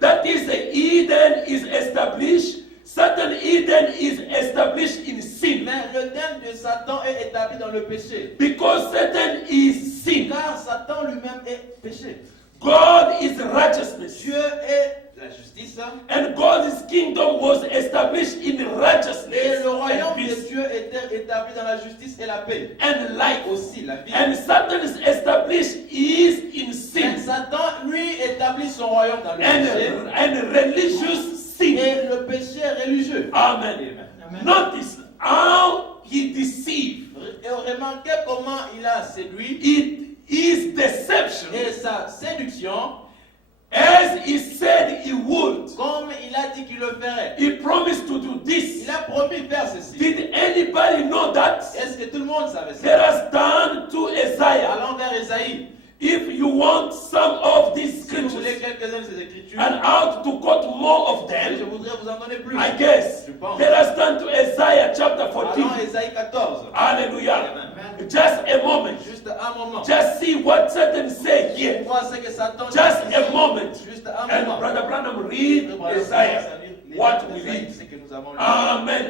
That is, the Eden is established. Satan Eden is established in sin. Mais l'Éden de Satan est établi dans le péché. Because Satan is sin. Car Satan lui-même est péché. God is righteousness. Dieu est la justice. And God's kingdom was established in Et righteousness le royaume and de peace Dieu était établi dans la justice et la paix. and life. Aussi la vie. And Satan is established is in Mais sin Satan, lui, établit son royaume dans le péché. and religious sin. Et le péché religieux. Amen. Notice how he deceived. Et remarquez comment il a séduit. It is deception, Et sa séduction, as he said he would. comme il a dit qu'il le ferait. He promised to do this. Il a promis faire ceci. Did anybody know that? Est-ce que tout le monde savait Let ça? us turn to Isaiah. Allons vers Esaïe. If you want some of these Si vous voulez scriptures quelques-uns de ces écritures, and how to quote more of je them, voudrais vous en donner plus. I guess. Je pense. Let us turn to Isaiah chapter 14. Allons à Esaïe 14. Hallelujah. Just a moment. Juste un moment. Just see what Satan said On here. voit ce que Satan Just dit a ici. moment. Juste un And moment. Brother Branham read Frère Branham Isaiah. commence à lire les What livres we d'Esaïe, read. ce que nous avons lu. Amen.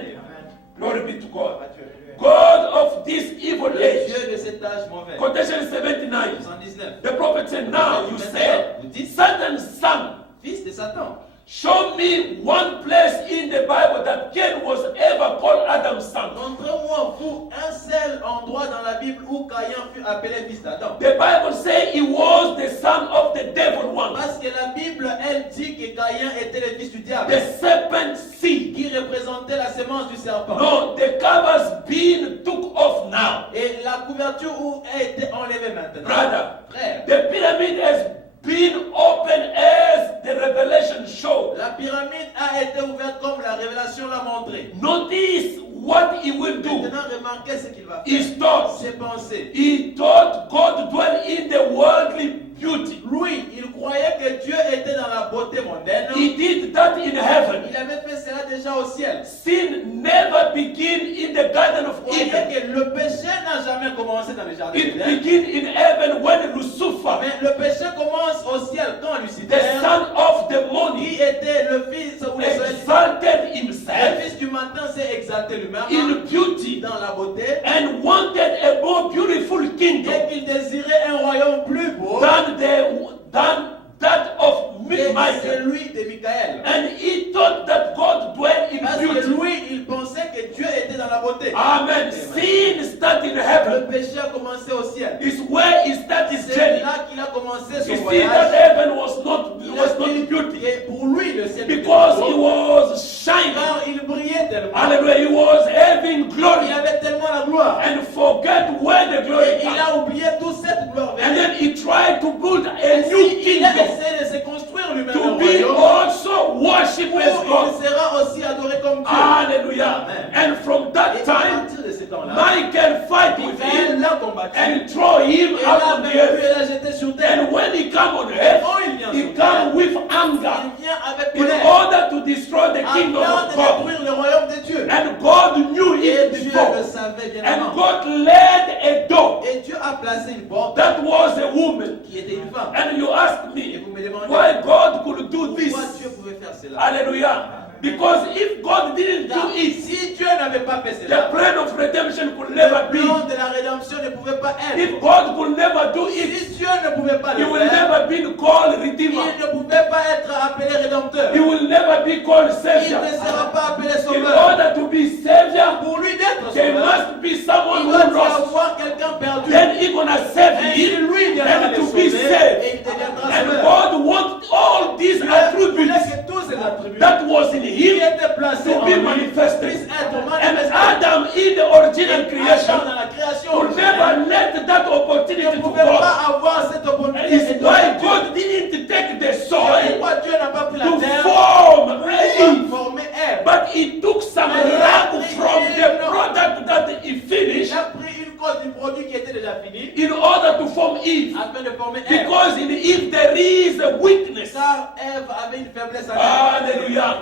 Glory be to God. Alléluia. God of this evil Le age. Dieu de cet âge mauvais. Quotation 79. 119. The prophet said, now you say, Vous dites, Satan's son, fils de Satan. show me one place in the Bible that Cain was ever called Adam's son. Montrez-moi, vous, un seul endroit dans la Bible où Caïn fut appelé fils d'Adam. The Bible says he was the son of the devil one, Parce que la Bible, elle dit que Caïn était le fils du diable, the serpent seed. qui représentait la sémence du serpent. No, the cover's been took off now. Et la couverture où a été enlevée maintenant. Brother, Frère, the pyramid has been open as the revelation showed. la pyramide a été ouverte comme la révélation l'a montré. Notice what he will do. Maintenant, remarquez ce qu'il va faire. His thoughts. Ses pensées. He thought God dwelt in the worldly beauty. Lui, il croyait que Dieu était dans la beauté mondaine. He did that in heaven. Il avait fait cela déjà au ciel. Sin never began in the Garden of Vous voyez Eden. que le péché n'a jamais commencé dans le jardin It d'Éden. began in heaven when Lucifer, Mais le péché commence au ciel quand the Lucifer, son of the morning, qui était le fils ou le soleil, exalted le himself fils du matin s'est exalté lui-même in beauty dans la beauté and wanted a more beautiful kingdom et qu'il désirait un royaume plus beau than that of que Michael. celui de Michael. And he thought that God dwelt in Parce que beauty. lui, il pensait que Dieu était dans la beauté. Amen. Sin started in Le heaven. péché a commencé au ciel. Is where he started his C'est journey. là qu'il a commencé son You see that voyage. heaven was not Il a dit beauty que pour lui, le ciel était because beau, he was shining. car il brillait tellement. Hallelujah. He was having glory Il avait tellement la gloire. and forget where the glory Et il comes. a oublié toute cette gloire. And then he tried to build a Et new il a kingdom essayé de se construire lui-même to un be royaume also worship où as God. il sera aussi adoré comme Dieu. Hallelujah. Amen. And from Et that à time, partir de ce temps-là, Michael fight with Michael him l'a combattu. and throw him Et out l'a of the vaincu earth. et l'a jeté sur terre. And when he come on Et earth, quand il vient he sur terre, come with anger il vient avec in colère order to destroy the kingdom afin of de God. détruire le royaume de Dieu. And God knew Et it Dieu before. le savait bien And avant. God led a door Et Dieu a placé une porte that was a woman. qui était une femme. And you ask Et me, vous me demandez why God could do this. pourquoi Dieu pouvait faire cela. Hallelujah. Because if God didn't Car do it, si Dieu n'avait pas fait the cela, plan of redemption could le never be. plan de la rédemption ne pouvait pas être. If God could never do it, Si Dieu ne pouvait pas He le will faire, never be called il Redeemer. ne pouvait pas être appelé rédempteur. He will never be called Il Savior. ne sera pas appelé In sauveur. order to be Savior, Pour lui d'être there sauveur, must be someone il who doit y lost. avoir quelqu'un perdu. Then He's gonna save Et him lui viendra and le to sauver be saved. et il deviendra And sauveur. God wants all these Dieu attributes voulait que tous ces attributs that was in qui Him étaient placés to en be lui manifested. puissent être And manifestés. Adam in the original Adam creation dans la création could never let that opportunity ne to pouvait go. pas avoir cette And opportunité. it's why God didn't take the soil Pourquoi Dieu n'a pas pris la to terre form pour Eve, former Ève? but He took some rag from the product that He Il finished a pris une cause du produit qui était déjà fini in order to form Eve. afin de former Ève. Because in Eve there is a weakness. Car Ève avait une faiblesse à Hallelujah.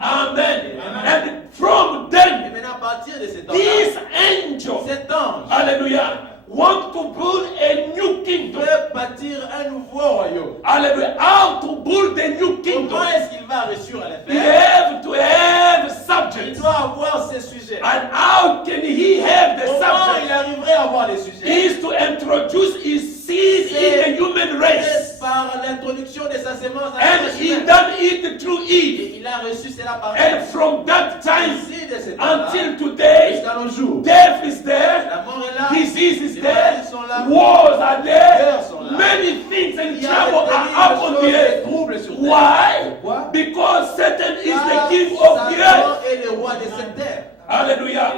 Amen. And from Et then, maintenant, à partir de cet temps-là, this angel, cet ange hallelujah, want to build a new kingdom. peut bâtir un nouveau royaume. Hallelujah. How to build a new kingdom? Comment est-ce qu'il va réussir à le He faire? have to have Il subjects. doit avoir ses sujets. And how can he have the Comment il subjects? arriverait à avoir les sujets? Is to introduce his seed in the human race. Par l'introduction de sa sémence à la And race he humaine. done it through Eve. Et il a reçu cela par And Ève. from that time Ainsi de cet temps-là, until today, jusqu'à nos jours, death is there. la mort est là, Disease is les there, maladies sont là, wars are there, guerres sont là. many things and il y a trouble des are up on the des earth. troubles sur terre. Why? Pourquoi? Because Satan is the Car king of the Satan earth. est le roi de cette terre. Hallelujah.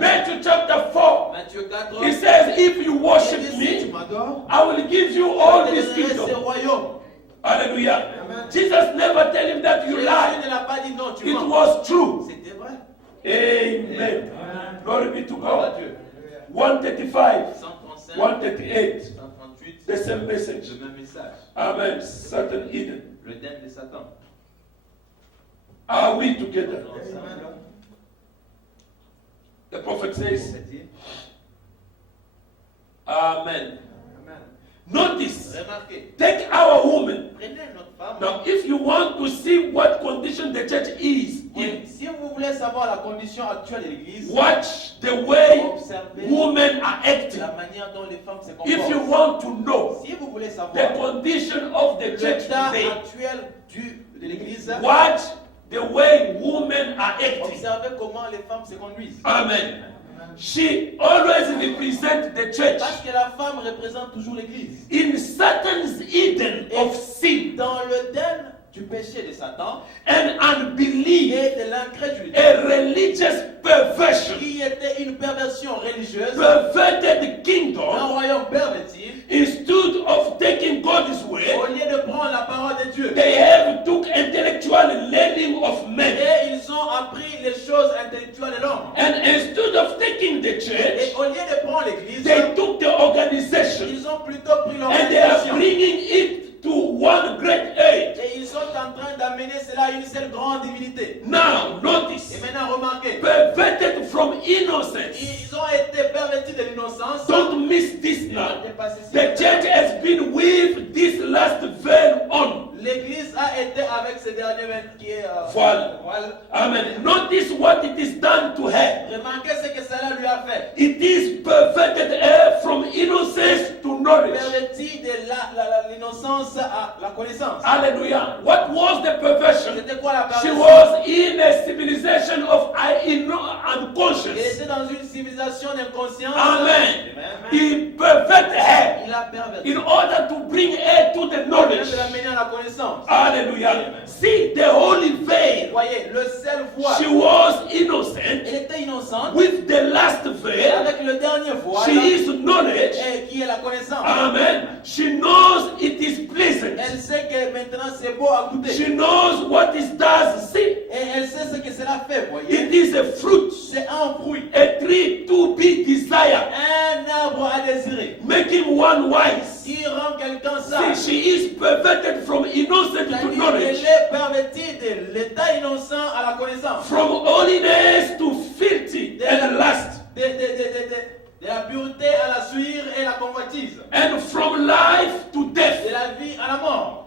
Matthew chapter 4, Matthieu 4, he says, if you il worship dit, si tu me, m'adores, I will give you je all te this donnerai ce kingdom. royaume. Hallelujah. Jesus never tell him that you Jésus lie. ne l'a pas dit non, tu It mens. was true. C'était vrai. Amen. Glory be to Gloire à God. Dieu. 135, 135, 138, 138, the same message. le même message. Amen. Satan Eden. Le thème de Satan. Are we together? Ensemble, The prophet says, c'est dit. Amen. Amen. Notice, Remarquez, take our woman. prenez notre femme. Now, if you want to see what condition the church is Oui, in, si vous voulez savoir la condition actuelle de l'Église, watch the way observez women are acting. la manière dont les femmes se If you comportent. want to know Si vous voulez the savoir condition of the church l'état today, actuel de l'Église, watch the way women are acting. observez comment les femmes se conduisent. Amen. She always represents the church Parce que la femme représente toujours l'Église. in Satan's Eden of sin Dans l'Éden du péché de Satan and unbelief, et de l'incrédulité, a religious perversion, qui était une perversion religieuse, perverted un kingdom, royaume perverti, instead of taking God's au way, lieu de prendre la parole de Dieu. they have took intellectual learning of men. Et ils ont appris les choses intellectuelles de l'homme. And instead of taking the Et church, au lieu de prendre l'Église, they took the organization ils ont plutôt pris and they are l'organisation. bringing it to one great age. Et ils sont en train d'amener cela à une seule grande divinité. Now, Et notice, maintenant, remarquez, perverted from innocence. ils ont été pervertis de l'innocence. Don't miss this Ils now. ont dépassé The ça. church has been with this last veil on. L'Église a été avec ce dernier qui est Voile. voile. Amen. Notice what it is done to her. Remarquez ce que cela lui a fait. It is perverted her from innocence to knowledge. Perverti de l'innocence à la connaissance. Hallelujah. What was the perversion? C'était quoi la She perversion? was in a civilization of unconscious. Il était dans une civilisation d'inconscience. Amen. Amen. He perverted her Il a perverti. in order to bring her to the knowledge. De l'amener à la connaissance. Hallelujah. See the holy veil. Voyez, le seul voile. She was innocent. Elle était innocente. With the last veil, Avec le dernier voile. she is knowledge. Et qui est la connaissance. Amen. She knows it is pleasant. Elle sait que maintenant c'est beau à goûter. She knows what it does. See, Et elle sait ce que cela fait, voyez. it is a fruit, C'est un fruit. a tree to be desired, Un arbre à désirer. making one wise. Qui rend quelqu'un See, sage. she is perverted from innocent to C'est-à-dire qu'elle knowledge, est pervertie de l'état innocent à la connaissance. from holiness to filthy and lust, De la pureté à la souillure et la convoitise. and from life to De death. la vie à la mort.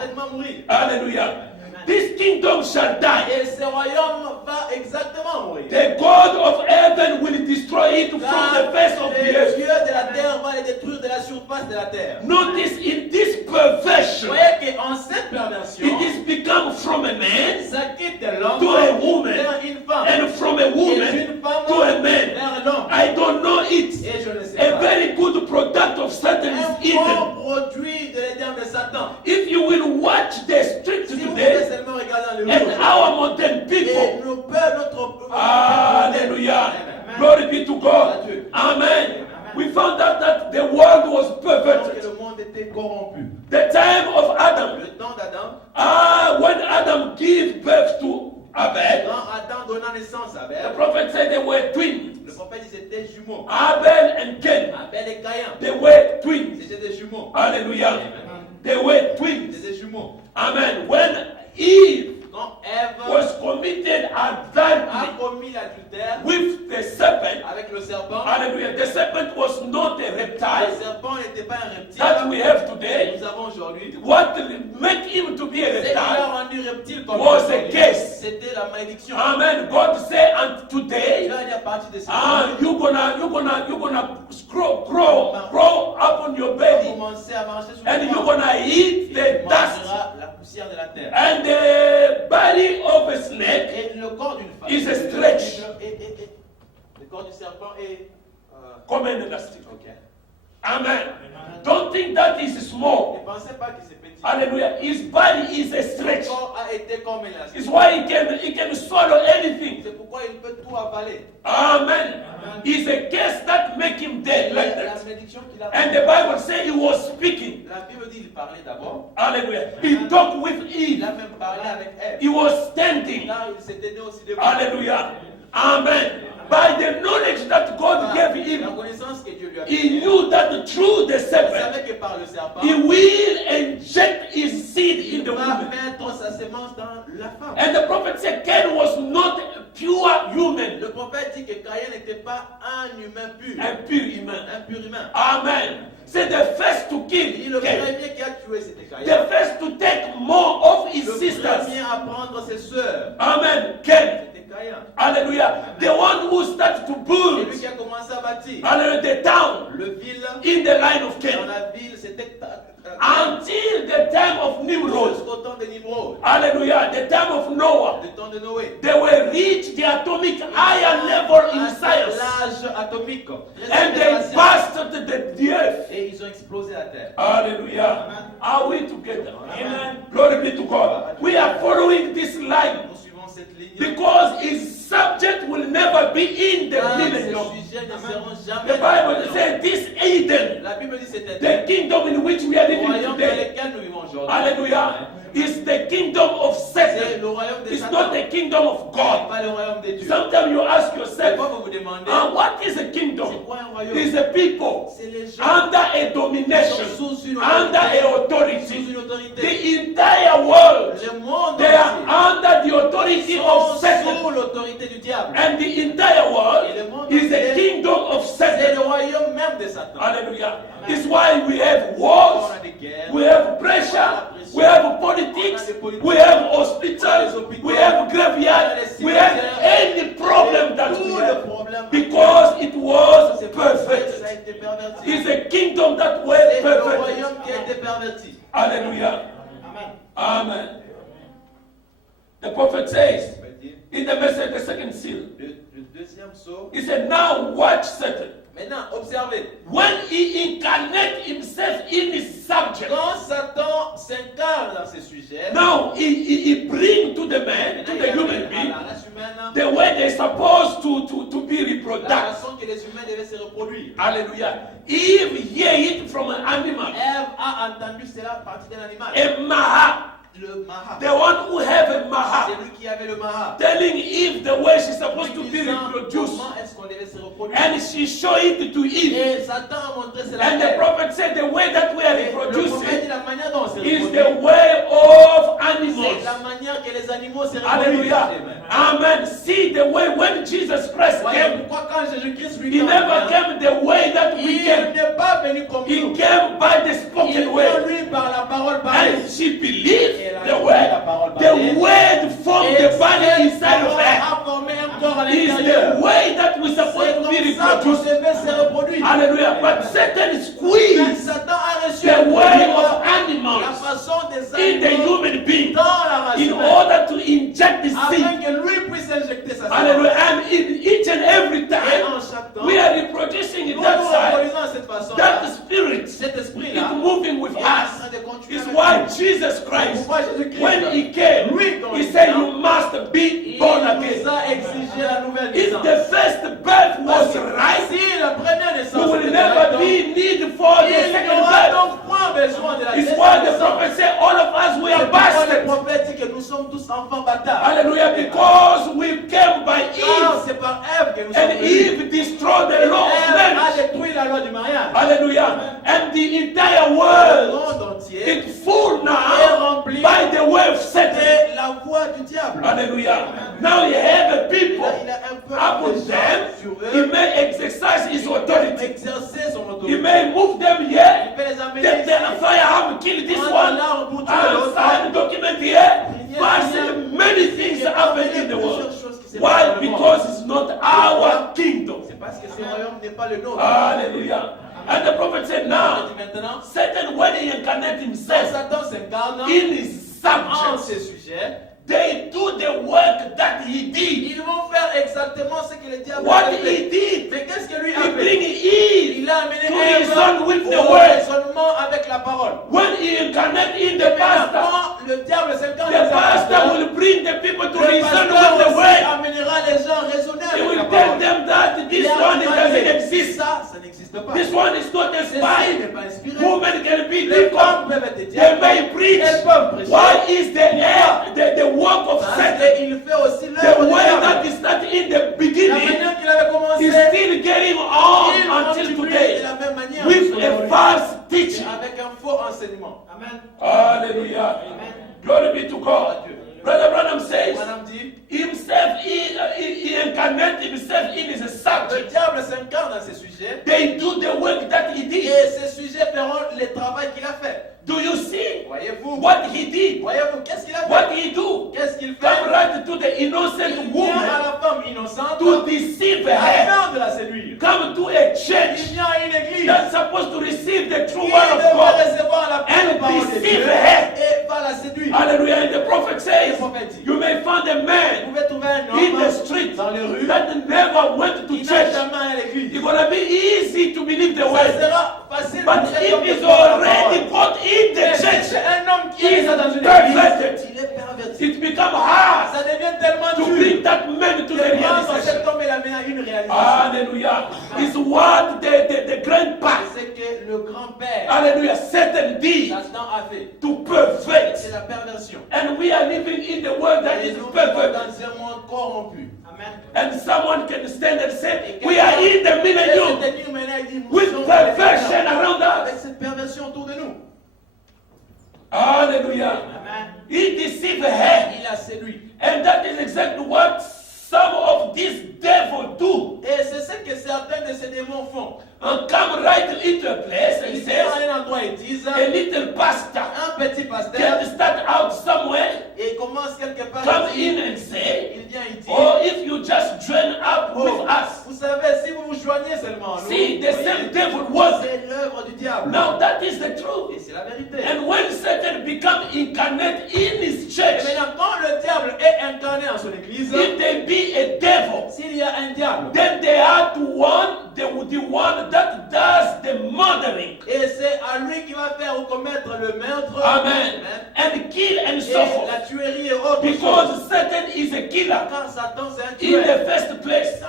certainement mourir. Hallelujah. This kingdom shall die. Et ce royaume va exactement mourir. The God of heaven will destroy it from the face of the Le earth. Dieu de la terre va les détruire de la surface de la terre. Notice in this Vous perversion, voyez qu'en cette perversion, it is become from a man ça quitte l'homme to a woman, vers une femme. and from a Et woman une femme to a man. vers l'homme. I don't know it. Et je ne sais A pas. very good product of Satan Un is Eden. bon produit de l'Éden de Satan. If you will watch the streets Si vous pouvez today seulement regarder dans le and monde, our modern et people, nos peurs, notre hallelujah, Amen. glory be to God, amen. We found out that the world was Que perverted. le monde était corrompu. The time of Adam, Le temps d'Adam, when Adam gave birth to Abel, quand Adam donna naissance à the Abel, prophet said they were twins. le prophète disait des jumeaux. Abel and Cain, Abel et Caïn, they were twins. c'était des jumeaux. Hallelujah. They were twins. C'était des jumeaux. Amen. When Eve Quand Ève was committed a adultery commis l'adultère with the serpent, avec le serpent, hallelujah, the serpent was not a le reptile serpent n'était pas un reptile that we have que today. nous avons aujourd'hui. What make him to be a Ce qui l'a reptile rendu reptile comme was a aujourd'hui, case. c'était la malédiction. Amen. God say, and Dieu today, a dit à partir de ce moment, you're gonna grow up on your belly, commencer à marcher sur and le you're ventre. gonna eat Tu the dust, mangeras la poussière de la terre. and the body of a snake Et le corps d'une femme is a stretch. Le corps du serpent est comme un élastique. ok. Amen. Don't think that is Ne small. pensez pas que c'est petit. Hallelujah. His body is a stretch. Son corps a été comme élastique. It's why he can swallow anything. C'est pourquoi il peut tout avaler. Amen. It's a case that make him dead like La that. malédiction qu'il a. And the Bible says he was speaking. La Bible dit qu'il parlait d'abord. Hallelujah. He talked with Il Eve. a même parlé avec Ève. He was standing. Car il s'était né aussi de Hallelujah. Amen. By the knowledge that God gave La him, connaissance que Dieu lui a he donnée. knew that through the Il serpent, savait que par le serpent, he will inject his seed in il the va woman. mettre sa sémence dans la femme. And the prophet said Cain was not a pure human, Le prophète dit que Caïn n'était pas un humain pur. a pure human. Un pur humain. Amen. C'est the first to Il dit kill le Cain. premier qui a tué c'était Caïn. The first to take more of his Le sisters. premier à prendre ses sœurs. Amen. Cain. C'était Caïn. Hallelujah. The one who started to C'est build, lui qui a commencé à bâtir. hallelujah, the town Le ville, in the line of dans Cain. la ville, c'était Until the time of Nimrod. jusqu'au temps de Nimrod. Hallelujah. The time of Noah. Le temps de Noé. They were reached the atomic iron level in science. L'âge atomique. And they passed the earth. Et ils ont explosé la terre. Hallelujah. Are we together? Amen. Glory be to God. We are following this line Nous suivons cette ligne. because his subject will never be in the Car ces millennium. sujets ne seront jamais The Bible says this Eden, La Bible dit c'était the kingdom in which we are le living royaume dans today, lequel nous vivons aujourd'hui. hallelujah, is the kingdom of C'est Satan. le royaume de It's Satan. not the kingdom of God. Pas le royaume de Dieu. Sometimes you ask Des yourself, fois, vous vous demandez, what is a c'est kingdom? quoi un royaume? It's a people C'est les gens under a qui domination, sont sous une under a sous authority. une autorité. The entire world, Le monde they are entier under the authority sont of Satan. sous l'autorité du diable. And the entire world Et le monde is a entier, kingdom of c'est le Satan. royaume même de Satan. Hallelujah. It's why we have On wars, a des guerres, we have pressure, we have politics, we have hospitals, we have graveyards, we have any problem that we tout le have. problème Because it was c'est parce que ça perfect. a été perverti. It's a kingdom that was C'est le perfect. royaume qui a été perverti. Hallelujah. Amen. Amen. The prophet says On va dire, in the message, the second seal, Le deuxième saut. he said, now watch Satan. Maintenant, observez. When he incarnates himself in his subject, Quand Satan s'incarne dans ces sujets, now he bring to the man, to maintenant, the il human amène à being, la race humaine the way they're supposed to be la reproduced. façon que les humains devaient se reproduire. Hallelujah. Eve hear it from an animal, Ève a entendu cela à partir d'un animal. a maha, Le maha. the one who have a C'est maha, lui qui avait le maha. telling Eve the way she's supposed to be Disant reproduced. comment est-ce qu'on devait se reproduire. And she showed it to Eve. Et Satan a montré cela. And the prophet said the way that we are Et le prophète dit reproducing la manière dont on se is reproduit. the way of C'est animals. la manière que les animaux se reproduisent. Hallelujah. Amen. See the way when Jesus Christ Voyez came, pourquoi quand Jésus-Christ lui he never came the way that we il came. n'est pas venu comme He nous. came by the Il spoken vient way. lui par la parole, par And she believed Et elle a the cru la parole word. The parlée. word formed Et the body cette inside of parole her. a formé un corps à It's l'intérieur. the way that we're supposed to be C'est comme ça qu'on reproduced. devait se reproduire. Hallelujah. But Satan Mais squeezed Satan a reçu the way la of animals façon des in the animaux human being dans la race in humaine, order to inject the seed. afin que lui puisse injecter sa Hallelujah. semence. And in each and every Et time en chaque temps, we are reproducing nous in that nous side, reproduisons de cette façon. that spirit Cet is esprit-là moving with est en us. train de continuer It's avec why nous. Jesus C'est Christ, pourquoi Jésus-Christ, when he came, lui, quand he il said, vient, you must be il born nous again. a exigé la nouvelle If naissance. the first birth Parce was que right, si la première we naissance will était never correcte, be need for the il second n'aura birth. donc point besoin de la It's deuxième why the naissance. prophet said, all of us, we C'est are pourquoi le bastards. prophète dit que nous sommes tous enfants bâtards. Hallelujah. Because we came by Car Eve. c'est par Ève que nous sommes And venus. Eve destroyed the law of Ève a marriage. détruit la loi du mariage. Hallelujah. And the entire Le world monde entier is full est now rempli by the way of Satan. de la voix du diable. Hallelujah. Now you have a people Il a un peu upon de them. gens sur He eux. may exercise his Il peut authority. exercer son He autorité. may move them Il here. peut les amener Take the ici. firearm, kill this Prendre one. l'arme pour tuer And l'autre. sign document here. But many things happen in the world. Why? Because it's not our kingdom. C'est parce que ce royaume n'est pas le nôtre. Hallelujah. And the prophet said, Il now, dit maintenant, Satan, when he incarnates quand himself Satan s'incarne in his en subjects, ces sujets, they do the work that he did. ils vont faire exactement ce que le diable What a he fait. did, Mais qu'est-ce que lui he a fait? bring Eve Il a amené to Ève reason with the au word. raisonnement avec la parole. When he incarnate in the pastor, Quand le diable s'incarne the dans un pastor pasteur, will bring the people to le reason pasteur with the aussi word. amènera les gens à raisonner He avec will la tell parole. them that this one doesn't exist. Ça n'existe pas. This one is not Ceci inspired. n'est pas inspiré. Women can be Les femmes different. peuvent être They diacres. may preach. Elles peuvent prêcher. Why is the work of Parce Satan, qu'il fait aussi the l'œuvre du way that diable. is not in the La beginning, manière qu'il avait commencé, is still getting on il until continue today de la même manière with jusqu'à a aujourd'hui. false teaching. Avec un faux enseignement. Amen. Hallelujah. Glory be to God. Brother Branham says, Madame dit, himself, he incarnated himself in his le subject. diable s'incarne dans ces sujets They do the work that he et did. ces sujets feront le travail qu'il a fait. Do you see Voyez-vous? what he did? Voyez-vous? Qu'est-ce qu'il a fait? What he do? Qu'est-ce qu'il fait? Come right to the Il innocent vient à woman la femme innocente to deceive her. afin de la séduire. Come to a Il church vient à une église. that's supposed to receive the true Il word of devrait God. recevoir la And parole de deceive Dieu her. et va la séduire. Hallelujah. And the prophet Le says, prophète dit, you may find a vous man pouvez trouver un in the homme street dans les rues that never went to qui n'a church. jamais allé à l'église. It's gonna be easy to believe the Ça word. sera facile But pour cet if homme de he's croire la already parole. got in the Mais si church, c'est un homme qui est déjà dans une perverted. église, il est perverti. it becomes hard Ça devient tellement to dur bring that man to de the prendre realization. cet homme et l'amener à une réalisation. Hallelujah. It's what the grandpa, C'est que le grand-père, hallelujah, Satan did Satan a fait. to perfect. C'est la perversion. And we are living in the world that Et is nous vivons perfect. dans un monde corrompu. Amen. And someone can stand and say, we are in the millennium with perversion around avec us. cette perversion autour de nous. Hallelujah. Amen. He deceived her. Il a séduit. And that is exactly what some of these devils do. Et c'est ce que certains de ces démons font. And come right into a place and Ils says, viennent à un endroit et disent, a little pastor un petit pasteur, can start out somewhere, et commence quelque part. come Il in and say, vient, il dit, or if you just join up with oh, us. vous savez, si vous vous joignez seulement à nous, See, the voyez, same devil was. c'est l'œuvre du diable. Now that is the truth. Et c'est la vérité. And when Satan become incarnate in his Et church, maintenant, quand le diable est incarné en son église, if there be a devil, s'il y a un diable, then they are to one, the one that does the murdering. et c'est à lui qui va faire ou commettre le meurtre, Amen. And kill and so et forth. la tuerie et autre chose. Because Satan is a killer Car Satan c'est un in tueur. the first place.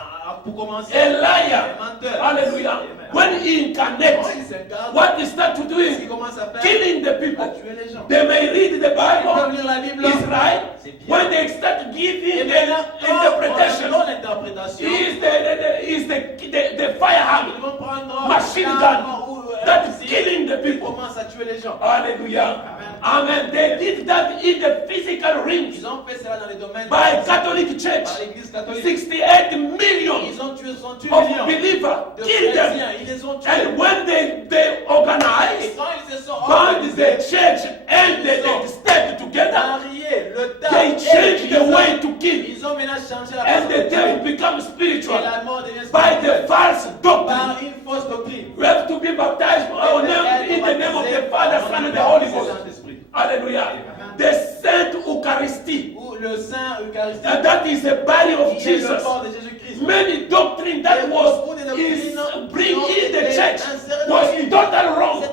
Pour commencer, A liar. un menteur. Hallelujah. Amen. When he incarnates, Quand il s'incarne, what he starts to do il is commence à faire killing the à people. tuer les gens. They may read the Ils peuvent Bible, lire la Bible, is right. c'est bien. When they start Et giving maintenant, the quand interpretation, on donne l'interprétation, is the firearm ils vont prendre machine l'arme gun ou that fusil, is killing the ils people. commencent à tuer les gens. Hallelujah. Amen. They did that in the physical rings Ils ont fait cela dans les domaines by de Catholic Church. par l'église catholique. 68 million Ils ont tué 108 of millions believers de killed them. chrétiens. Ils les ont tués. And when they Et organized, quand ils se sont found organisés, the church when they stayed together, mariés, le temps, they changed the way to kill. ils ont maintenant changé la And the façon de devil tuer. becomes spiritual Et la mort devient by the spirituelle false doctrine. par une fausse doctrine. We have to be baptized in the name of the Father, Son, and the Holy Ghost. Hallelujah. The Saint Eucharistie. Ou le Saint Eucharistique. And that is the body of Qui est le Jesus. corps de Jésus-Christ. Many doctrine that was bring in the church was total wrong.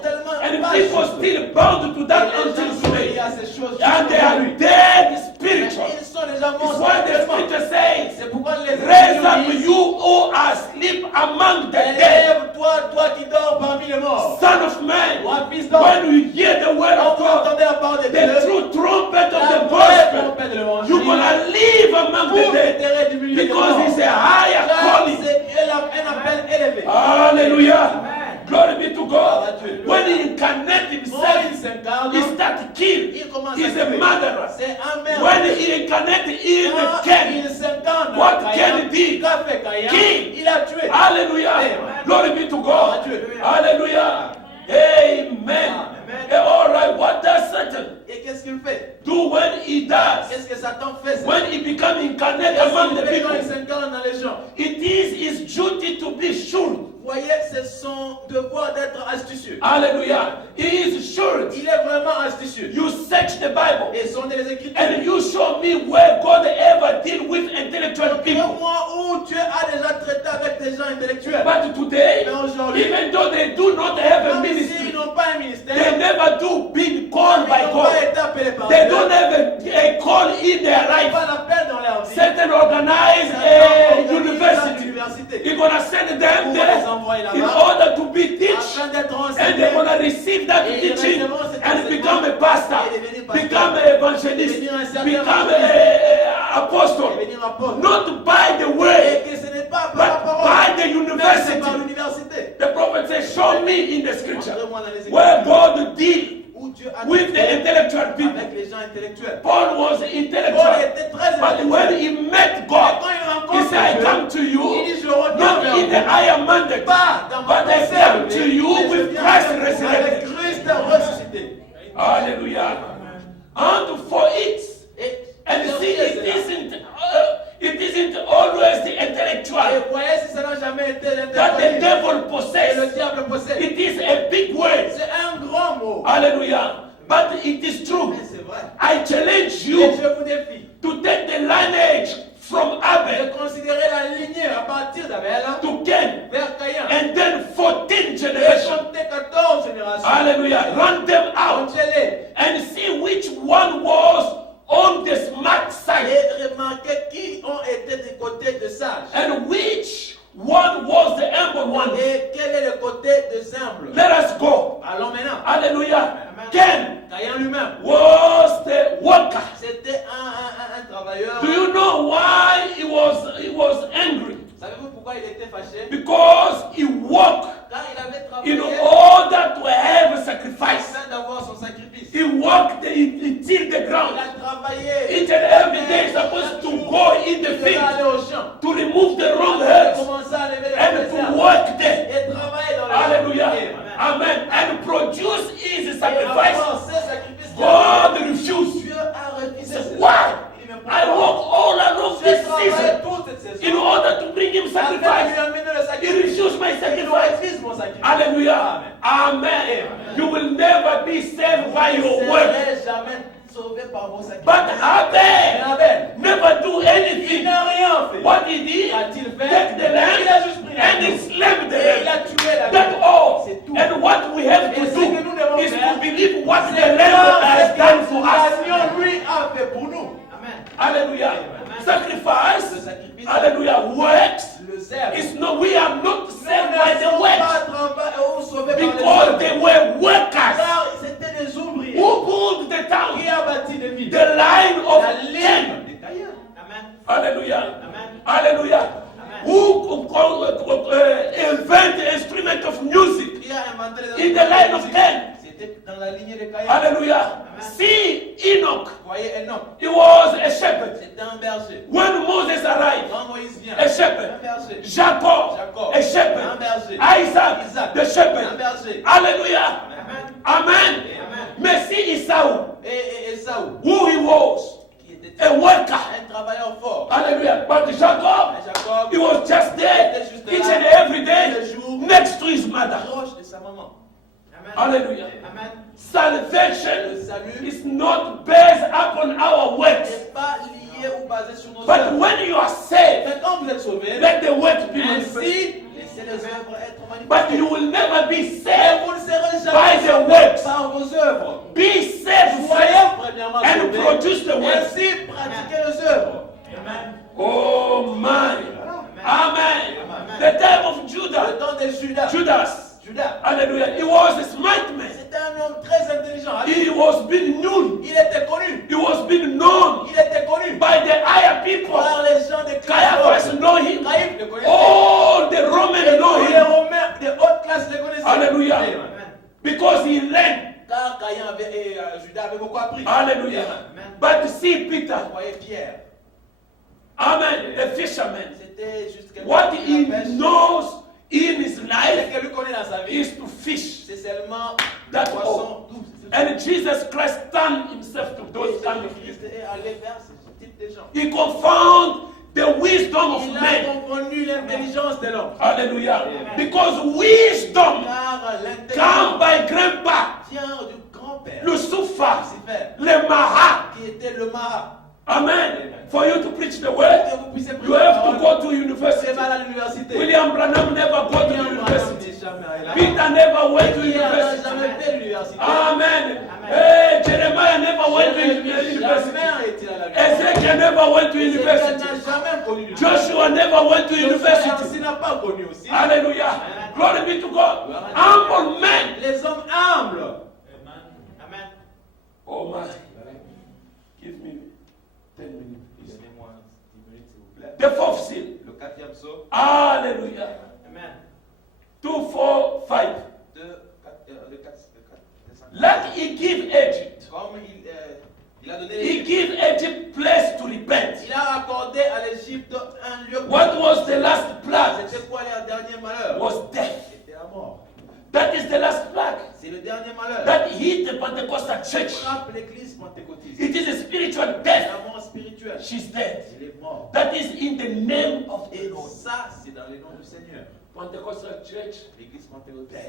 And people still bound to that until today. And they are dead spiritual. Ils sont déjà morts It's why the spirituellement. scripture says, C'est pourquoi les raise up Écritures disent, you who are asleep among the dead. élève-toi, toi qui dors parmi les morts. Son of man, Toi, fils d'homme, when you hear the word quand of vous God, entendez la parole de the Dieu, true trumpet of la the vraie gospel, trompette de l'évangile, you're gonna live among vous the dead déterrez du milieu des because morts. it's a higher Car calling. c'est un appel élevé. Hallelujah. Glory be to God. Hallelujah. When he incarnates Quand himself, il s'incarne, he starts to kill. il commence He's à a tuer. murderer. C'est un meurtre. When he incarnates in Quand Ken, il s'incarne, what Caïn, Ken did? qu'a fait Caïn? Kill. Il a tué. Hallelujah. Amen. Glory be to God. Hallelujah. Hallelujah. Amen. Amen. All right. What does Satan Et qu'est-ce qu'il fait? do when he does? Qu'est-ce que Satan fait? When he becomes incarnate Qu'est-ce among qu'il the fait quand il people? s'incarne dans les gens? It is his duty to be sure. Vous voyez, c'est son devoir d'être astucieux. Hallelujah. He is sure. Il est vraiment astucieux. You search the Bible Et sondez les Écritures. and you show me where God ever deal with intellectual people. Montre-moi où Dieu a déjà traité avec des gens intellectuels. But today, Mais aujourd'hui, even though they do not have a même ministry, s'ils n'ont pas un ministère, they never do being called by ils n'ont pas God. été appelés par They Dieu. don't have a call in their Ils n'ont life. pas d'appel dans leur vie. Satan organize a university. He's gonna send them Pour les there envoyer in là-bas, order to be teach, afin d'être and enseignés. they're gonna receive that Et ils teaching recevront cet and enseignement. become a pastor, Et devenir pasteur. become an evangelist, Devenir un serviteur become évangéliste. an apostle. Et devenir apôtre. Not by the Et way, que ce n'est pas par but la parole, by the mais c'est university. par l'université. The prophet says, show me in the scripture Montrez-moi dans les where Écritures God deal où Dieu a with the traité intellectual people. avec les gens intellectuels. Paul was Paul intellectual, était très but when intellectuel. he met Mais God, quand il he rencontre said, I Dieu, come to il you dit, je reviens not vers in the vous. higher mandate, Pas dans but mon I come to you mais je with viens Christ vers vous avec resurrected. Christ ressuscité. Hallelujah. And for it, Et and see, it isn't always the Et intellectual vous voyez, si ça n'a jamais été that the l'intellectuel, devil et le possesses. diable possède. It is a big word. C'est un grand mot. Hallelujah. But it is true. Mais c'est vrai. I challenge Et you je vous défie to take the lineage from Abel de considérer la lignée à partir d'Abel to Cain vers Caïn. and then 14 Et generations. compter 14 générations. Hallelujah. Run them out Comptez-les. and see which one was on the smart side Et remarquez qui ont été du côté de sage. and which one was the humble one. Et quel est le côté des humbles. Let us go. Allons maintenant. Hallelujah. Cain Caïn lui-même. was the worker. C'était un travailleur. Do you know why he was angry? Savez-vous pourquoi il était fâché? Because he worked Car il avait in travaillé order to have a sacrifice. afin d'avoir son sacrifice. He worked, he tilled the Il ground. a travaillé. Each and every day he's supposed to go in the Il devait aller field au champ. to remove the wrong Il herbs commençait à lever les and mauvaises to herbes. work there. Et travailler dans le champ. Hallelujah. Amen. Amen. And produce his Et sacrifice. avoir ces sacrifices, God refused. Dieu a refusé. Why? Il dit, mais I pourquoi? work all along J'ai this travaillé season toute cette in saison. order to bring him Afin de lui sacrifice. amener le He sacrifice. refused my Il sacrifice. refuse mon sacrifice. Hallelujah. Amen. You will never be saved by Vous your ne work. serez jamais sauvé par vos sacrifices. But Mais Abel Abel, never do il anything. n'a rien fait. What he did, Qu'a-t-il fait? take the Il a lamb juste pris and la he slammed the Et il a lamb. tué la That's bête. all. C'est tout. And what we have to Et ce que nous devons do is faire, to believe what the C'est lamb has done for us. l'agneau, lui, a fait pour nous. Amen. Hallelujah. Le Sacrifice, sacrifice, hallelujah, works. le zèle. It's no, we are not Nous saved by ne the sommes works pas sauvés par les because œuvres. they were workers Car c'était des ouvriers. who built the town, Qui a bâti des villes? the line of La Cain. ligne des Caïens. Amen. Hallelujah. Amen. Hallelujah. Who invent the instrument of music Qui a inventé les in the line of Cain. C'était dans la lignée des Caïens. Hallelujah. See Enoch. Voyez Enoch. He was a shepherd. C'était un berger. When Moses arrived, Quand Moïse vient, a shepherd. un berger. Jacob, Jacob, a shepherd. un berger. Isaac, Isaac, the un shepherd. berger. Hallelujah. Amen. Amen. Mais si Esau, Et Esaü, who he was, qui était a worker, un travailleur fort. hallelujah. But Jacob, Et Jacob, he was just there était juste each là, and every day tous les jours, next to his mother. proche de sa maman. Hallelujah. Amen. Salvation Le salut is not based upon our works. n'est pas lié ou basé sur nos But œuvres. when you are saved, Mais quand vous êtes sauvé, let the work be manifested. ainsi, laissez les œuvres être But you manifestées. will never be Et saved vous ne serez by jamais the sauvés works. par vos œuvres. Be saved Soyez first premièrement and sauvés, produce the works. ainsi pratiquez les œuvres. Oh my. Amen. The time of Le Judah. temps de Judas. Judas. Hallelujah. He was a smart man. C'était un homme très intelligent. He was being known. Il était connu. He was being known Il était connu by the higher people. par les gens de Caiaphas classe. know him. Caïphe le connaissait. All the Et Romans know tous les him. Romains de haute classe le connaissaient. Alléluia. Amen. Because he learned. Car Caïn et Judas avaient beaucoup appris. Hallelujah. Amen. But see Peter. Vous voyez Pierre. Amen. A fisherman. C'était juste quelqu'un What qui he la pêche. knows in his Ce life que lui connaît dans sa vie, is to fish. c'est seulement That's le all. poisson doux. And Jesus Christ turned himself to those kind of Christ people. est allé vers ce type de gens. He confound the wisdom of Il a men. confondu l'intelligence de l'homme. Hallelujah. Because wisdom Car come l'intelligence by grandpa, vient du grand-père, Lucifer, Lucifer, le Maha. qui était le Marat. Amen. For you to preach the Que word, vous puissiez you have to go to Vous university. allez à l'université. William Branham never go to William Branham university. n'est jamais allé là. Peter never went to Pierre n'a university. jamais fait l'université. Amen. Hey, Jeremiah never went to university. Jamais été à la université. Ezekiel never went to Ézéchiel university. n'a jamais connu l'université. Joshua never went to Josué university. aussi n'a pas connu aussi. Hallelujah. Glory be to God. Humble men. Les hommes humbles. Amen. Oh my. Give me 10 minutes. please. Donnez-moi 10 minutes s'il vous plaît. The fourth seal. Le quatrième saut. Hallelujah. Amen. 2, 4, 5. Le 4, Like he give Egypt. Comme il a donné, He give Egypt place to repent. il a accordé à l'Égypte un lieu. What was the last plague? C'était quoi leur dernier malheur? Was death. C'était la mort. That is the last plague C'est le dernier malheur. that hit the Pentecostal church. Frappe l'église pentecôtiste. It is a spiritual C'est death. la mort spirituelle. She's dead. Il est mort. That is in the name of the Et Lord. ça, c'est dans le nom du Seigneur. Pentecostal church. L'église pentecôtiste,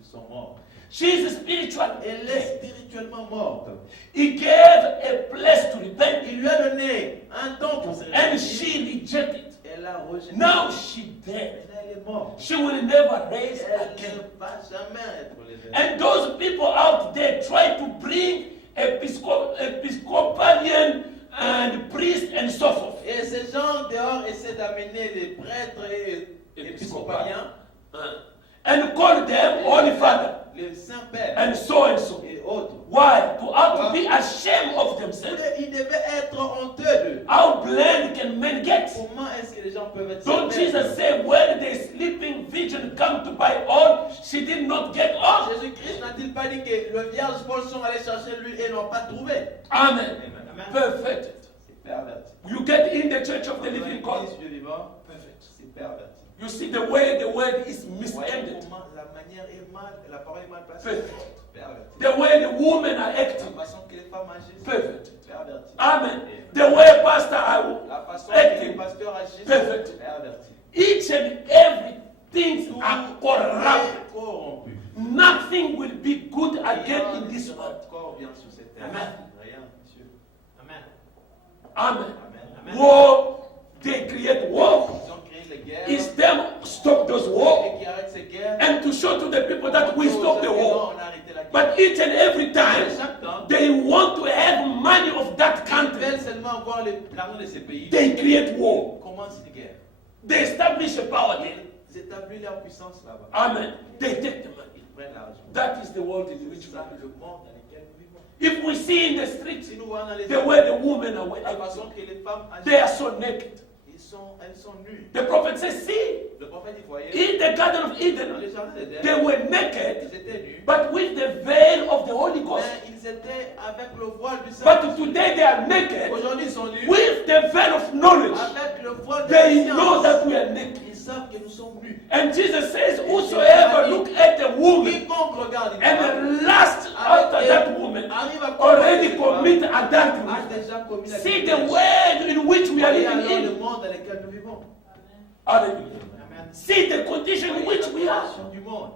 ils sont morts. She is spiritual. Elle est spirituellement morte. He gave a place to repent. Il lui a donné un temps pour se And repentir. she rejected. Elle a rejeté. Now she dead. Maintenant, elle est morte. She will never raise Elle again. ne va jamais être levée. And those people out there try to bring Episcopalian and priests and so forth. Et ces gens dehors essaient d'amener les prêtres et épiscopaliens, And call them Holy Father les saints-pères and so and so. et autres. Why? To have to be ashamed of themselves. Ils devaient être honteux d'eux. How blind can men get? Comment est-ce que les gens peuvent être Don't sévères? Jesus say when the sleeping virgin come to buy oil, she did not get oil? Jésus-Christ n'a-t-il pas dit que le vierge Paul sont allés chercher l'huile et n'ont pas trouvé? Amen. Amen. Perfect. C'est perverti. You get in the church of the living God. L'église Dieu vivant, Perfect. c'est perverti. You see the way the word is Vous voyez misended. comment la manière est mal, la parole est mal placée. Perfect. Perverti. The way the women are La acting. façon que les femmes agissent, Perfect. perverti. Amen. The way pastor are La façon que les acting. pasteurs agissent, Perfect. perverti. Each and everything Tout are corrupt. est corrompu. Nothing will be good again Rien in this ne sera world. encore bien sur cette terre. Amen. Rien, monsieur. Amen. Amen. Amen. War, they create war. Ils ont créé les guerres. It's them stop those war Et qui arrêtent ces guerres. and to show to the people that we stop the war. On a arrêté la guerre. But each and every time Chaque temps, they want to have money of that ils country, veulent seulement voir l'argent de ces pays. they create war. Commencent une guerre. They establish a power there. Ils établissent leur puissance là-bas. Amen. They take the money. Ils prennent l'argent. That is the world in which C'est we ça live. le monde dans lequel nous vivons. If we see in the streets Si nous voyons dans les the way the women are la wearing, façon que les femmes they are agissent, so naked. elles sont nues. The prophet says, see, Le prophète dit, voyez, in the Garden of dans Eden, les jardins d'Éden, they were ils naked, étaient nus. but with the veil of the Holy Ghost. Mais ils étaient avec le voile du But Saint. today they are naked Aujourd'hui, ils sont nus with the veil of knowledge. avec le voile de They la know science. that we are naked. Ils savent que nous sommes nus. And Jesus says, whosoever look at a woman Quiconque regarde une femme and lust after that woman arrive à already commettre commit a adultery. déjà commis la See the world in which we are Voyez living alors le in. monde dans lequel nous vivons. Hallelujah. Amen. See the condition in which we are. Du monde.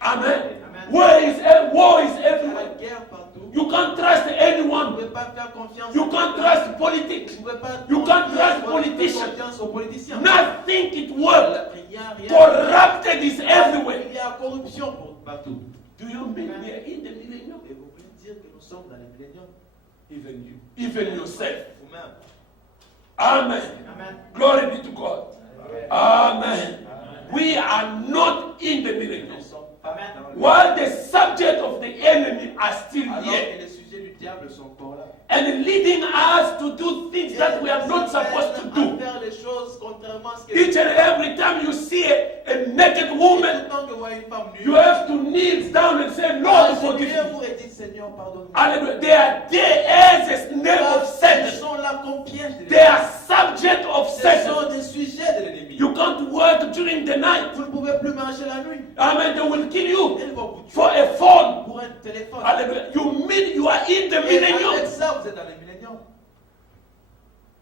Amen. Amen. War is Il y a everywhere. la guerre partout. You can't trust Vous ne anyone. pouvez pas faire confiance. You can't trust politics. Vous ne pouvez pas You can't trust faire politicians. confiance aux politiciens. Nothing it works. Rien. Corrupted is everywhere. Il y a corruption partout. Do you mean we are in the millennium? Et vous voulez dire que nous sommes dans les milléniums? Even you, even yourself. Vous-même. Amen. Amen. Glory be to God. Amen. We are not in the Nous millennium. ne sommes pas dans le While the subject of the enemy are still alors here que les sujets du diable sont encore là. and leading us to do things that we are not supposed to do. Faire les choses contrairement à ce que Each and every time you see a naked woman, tout le temps que vous voyez une femme nue, you have to kneel down and say, Lord, forgive me. vous et dites Seigneur, pardonne-moi. Hallelujah. They are there as a snare of Ils Satan. sont là comme piège de They are subject of Ce Satan. sont des sujets de l'ennemi. You can't work during the night. Vous ne pouvez plus marcher la nuit. Amen. They will kill you Ils vont vous tuer for a phone. pour un téléphone. Hallelujah. You mean you are in the Et avec millennium. ça, vous êtes dans les milléniums.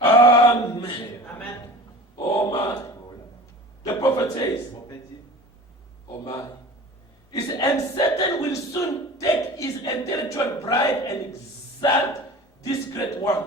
Amen. Amen. Oh my. The prophet says, Mon père dit, oh my. He said, and Satan will soon take his intellectual bride and exalt this great one,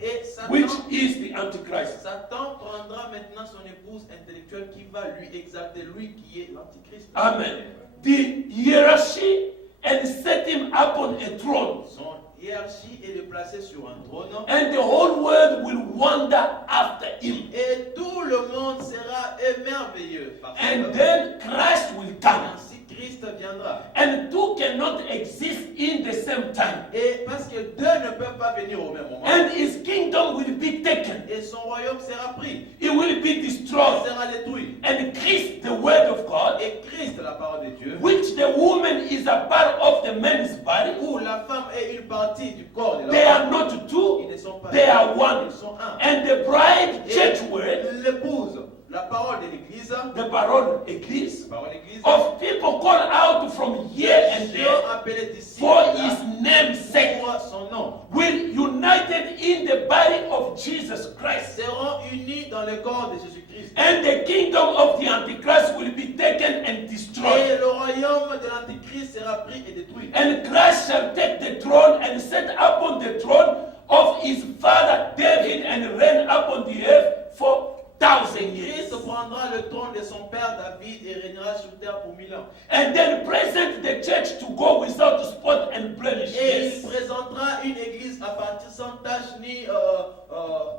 et Satan, which is the Antichrist. Satan prendra maintenant son épouse intellectuelle qui va lui exalter, lui qui est l'antichrist. Amen. The hierarchy and set him upon a throne. Son hiérarchie est le placer sur un trône. And the whole world will wonder after him. Et tout le monde sera émerveilleux. Parce And que then Christ will come. ainsi Christ viendra. And two cannot exist in the same time. Et parce que deux ne peuvent pas venir au même moment. And his kingdom will be taken. Et son royaume sera pris. It will be Il destroyed. sera détruit. And Christ, the word of God, Et Christ, la parole de Dieu, which the woman is a part of the man's body, où la femme est une partie du corps de they are l'homme, not ils two, ne sont pas they deux, are one. ils sont un. And the bride, Et church word, l'épouse, la parole de l'Église, the parole, église, la parole de l'Église, of people called out from here and Dieu there appelé disciples for là, his name's sake, pour son nom, will united in the body of Jesus Christ. seront unis dans le corps de Jésus-Christ. And the kingdom of the Antichrist will be taken and destroyed. Et le royaume de l'Antichrist sera pris et détruit. And Christ shall take the throne and sit upon the throne of his father David and reign upon the earth for 1,000 years. Christ prendra le trône de son père David et régnera sur terre pour 1000 ans. And then present the church to go without spot and blemish. Et Yes. il présentera une église à partir sans tache ni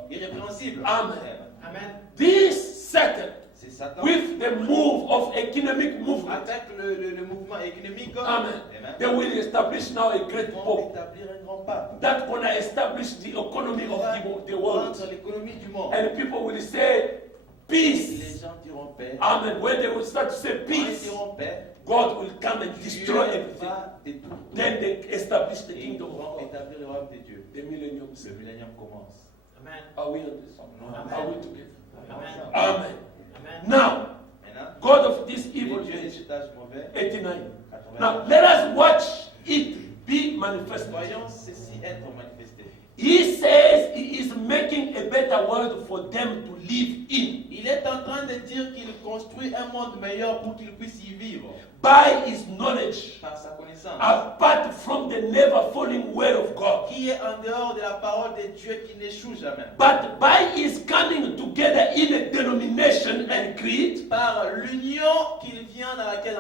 irrépréhensible. Amen. Amen. This Satan, C'est Satan. with the move of economic movement, Avec le mouvement économique, Amen, they will establish now a great ils vont pope établir un grand pape. that gonna establish the economy of the world. Entre l'économie du monde. And people will say, Les peace. gens diront paix. Amen. When they will start to say Quand ils peace, diront paix, God will come and destroy Dieu everything. va détruire tout. Then they establish the Et ils kingdom of vont God. établir le royaume de Dieu. The millennium. Le millénium commence. Amen. Are we on this? Amen. Are we together? Amen. Amen. Amen. Now, Maintenant, God of this evil Dieu de age, cet âge mauvais, 89. 80. Now, let us watch it be manifested. Voyons ceci être manifesté. He says he is making a better world for them to live in Il est en train de dire qu'il construit un monde meilleur pour qu'ils puissent y vivre by his knowledge, par sa connaissance, apart from the never falling word of God. qui est en dehors de la parole de Dieu qui n'échoue jamais. But by his coming together in a denomination and creed Par l'union qu'il vient dans laquelle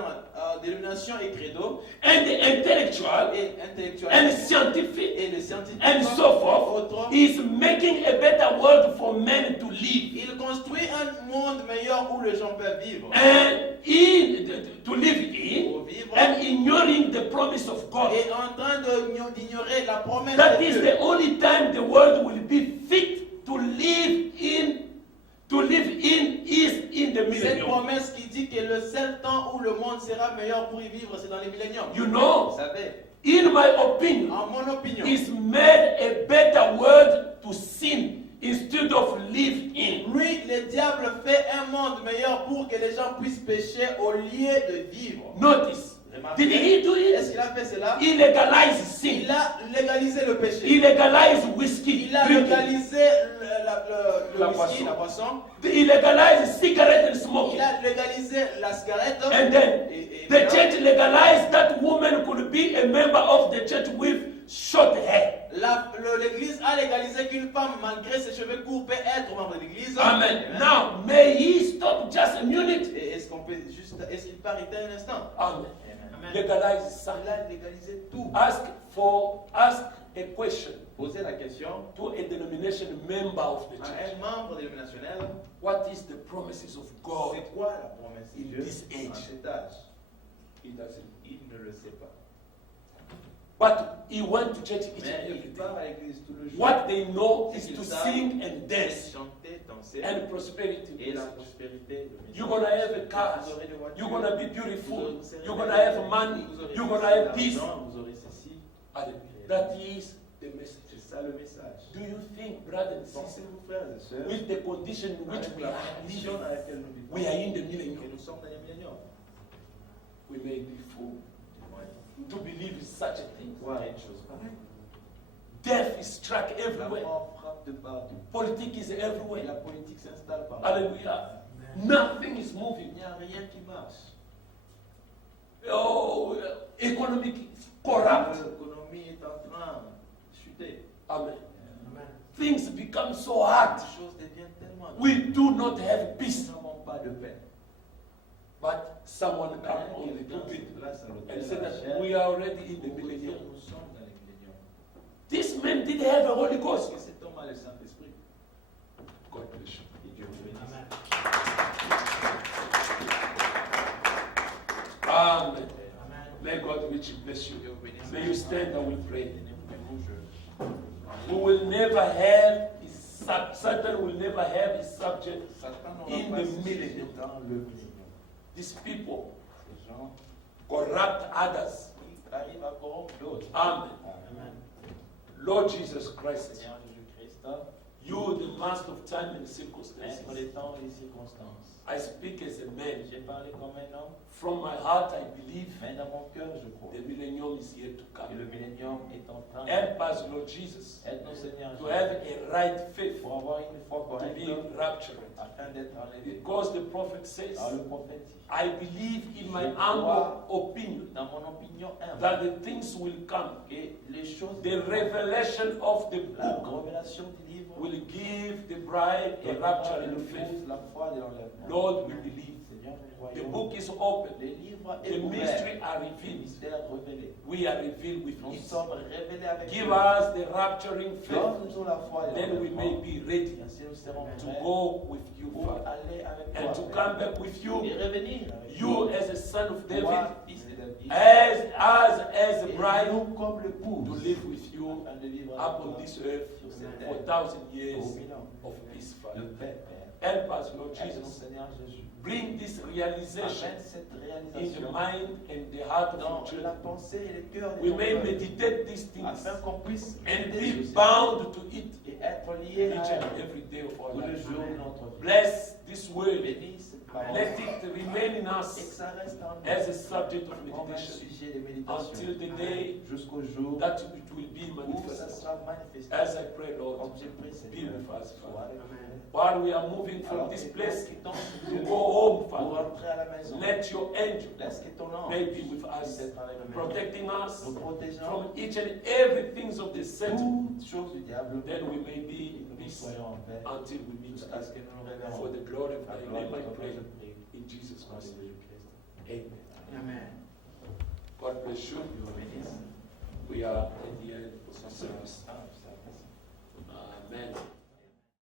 dénomination et credo and the intellectual et intellectuel and scientific et le scientifique and so forth, autre, is making a better world for men to live. il construit un monde meilleur où les gens peuvent vivre. And to live in Pour vivre and ignoring the promise of God. et en train d'ignorer la promesse That de is Dieu. the only time the world will be fit to live in. To live in is in the Cette millennium. promesse qui dit que le seul temps où le monde sera meilleur pour y vivre, c'est dans les milléniums. You know, Vous savez, in my opinion, en mon opinion, is made a better world to sin instead instead of live in. Lui, le diable fait un monde meilleur pour que les gens puissent pécher au lieu de vivre. Notice. Did he do Est-ce it? qu'il a fait cela? He legalized sin. Il a légalisé le péché. He legalized whiskey. Il a drinking. légalisé le La whisky, boisson. la boisson. He legalized cigarette and Il smoking. a légalisé la cigarette. And then Et the church legalized that woman could be a member of the church with short hair. L'église a légalisé qu'une femme, malgré ses cheveux courts, peut être membre de l'église. Amen. Now, may he stop just a minute? Et est-ce qu'on peut juste, est-ce qu'il peut arrêter un instant? Amen. Legalize Il something. a légalisé tout. Ask a question Posez la question to a denomination member of the à church. un membre dénominationnel. What is the promises of God? C'est quoi la promesse de In Dieu this age. à cet âge? He doesn't. Il ne le sait pas. But he went to church each and Mais every il day. part à l'église tout le jour. What they know is C'est to qu'ils savent sing and dance chanter, danser and prosperity. et la message. prospérité. le You're message. gonna have a car. Vous aurez des voitures. You're gonna be Vous beautiful. serez You're gonna belle. have money. Vous aurez You're gonna ceci, have peace. l'argent, vous aurez ceci. Hallelujah. That is the message. C'est ça le message. Do you think, brothers and sisters, Pensez-vous, frères et sœurs, with the condition in which avec we la are condition living, dans laquelle nous vivons, we are in the et millennium, nous sommes dans les milléniums, we may be fooled to believe in such a thing. voir une chose pareille. Death is struck La everywhere. mort frappe de partout. Politics is Et la everywhere. politique s'installe partout. Hallelujah. Nothing is moving. Il n'y a rien qui marche. Oh, economic is corrupt. L'économie est en train de chuter. Amen. Things become so hard. Les choses deviennent tellement We do not have peace. Nous n'avons pas de paix. But someone come on the pulpit and said that we are already in the millennium. Nous sommes dans les milléniums. This man did have a Holy Parce Ghost. que cet homme a le Saint-Esprit. God bless you. Et Dieu vous bénisse. Amen. May God richly bless you. Dieu vous bénisse. May you stand and we pray. Tenez-vous, We will never have Satan will never have his subject. Satan In n'aura pas the ce millennium. sujet dans le millénium. These people Ces gens corrupt others. qui arrivent à corrompre d'autres. Amen. Amen. Lord Jesus Christ, Seigneur Jésus-Christ, you the master of time and circumstances. maître des temps et des circonstances. I speak as a man. J'ai parlé comme un homme, From my heart, I believe mais dans mon cœur, je crois. the millennium is yet to Et come. le millénium est en train Help us, Lord Jesus, Aide-nous, Seigneur, to have a right faith pour avoir une foi to correcte be raptured. afin d'être enlevé. Because the prophet says, Car le prophète dit, I believe in my humble opinion dans mon opinion humble, that the things will come. que les choses, The revelation of the la book révélation du livre, will give the bride a raptured faith. la foi de l'enlèvement. Lord, we believe. Seigneur, nous The croyons. book is open. Les livres The est ouvert. mystery are Les revealed. mystères révélés. We are revealed with Nous it. sommes révélés avec Give eux. us the rapturing faith. Donne-nous la foi de Then we may l'enlèvement. be ready Ainsi nous serons to prêts go with you, pour Father, aller avec and to toi. come back with Et you. revenir avec You toi. as a son of David, Toi, fils de David. as us as a Et bride, nous comme to l'épouse. live with you Afin de vivre up avec on toi this earth sur cette for terre. 1,000 years Au bilan of peace, de Father. paix, Père. Help us, Lord Aide-nous, Jesus. Seigneur Jésus. Bring this realization Amène cette in the réalisation mind and the heart of dans your children. la pensée et le cœur We des may enfants, meditate these things afin qu'on puisse and méditer be sur ces bound to it choses et être lié each à and elle every day of our tout le life. jour de notre vie. Bless this word. Bénis cette parole Let it remain in et que us ça reste en nous as a subject of comme un meditation sujet de méditation until the day jusqu'au jour that it will be où ça manifested. sera manifesté. As I pray, Lord, Comme j'ai pris be Seigneur, with us, sois Father. avec nous. While we are moving from Alors, this et place qui tombe to go home, pour Father, rentrer à la maison, let your angel laisse que ton ange may be with us, puisse être avec nous, protecting us nous protégeant from each and every things of the Satan. toutes choses du diable, Then we may be que in nous peace soyons en paix until we meet jusqu'à ce again. que nous nous For révérons. the glory of La thy gloire name, de I ton pray. nom, je prie. In Jesus' Au nom de name. Jésus-Christ. Amen. Amen. God bless you. Dieu vous bénisse. We are at the end of the service.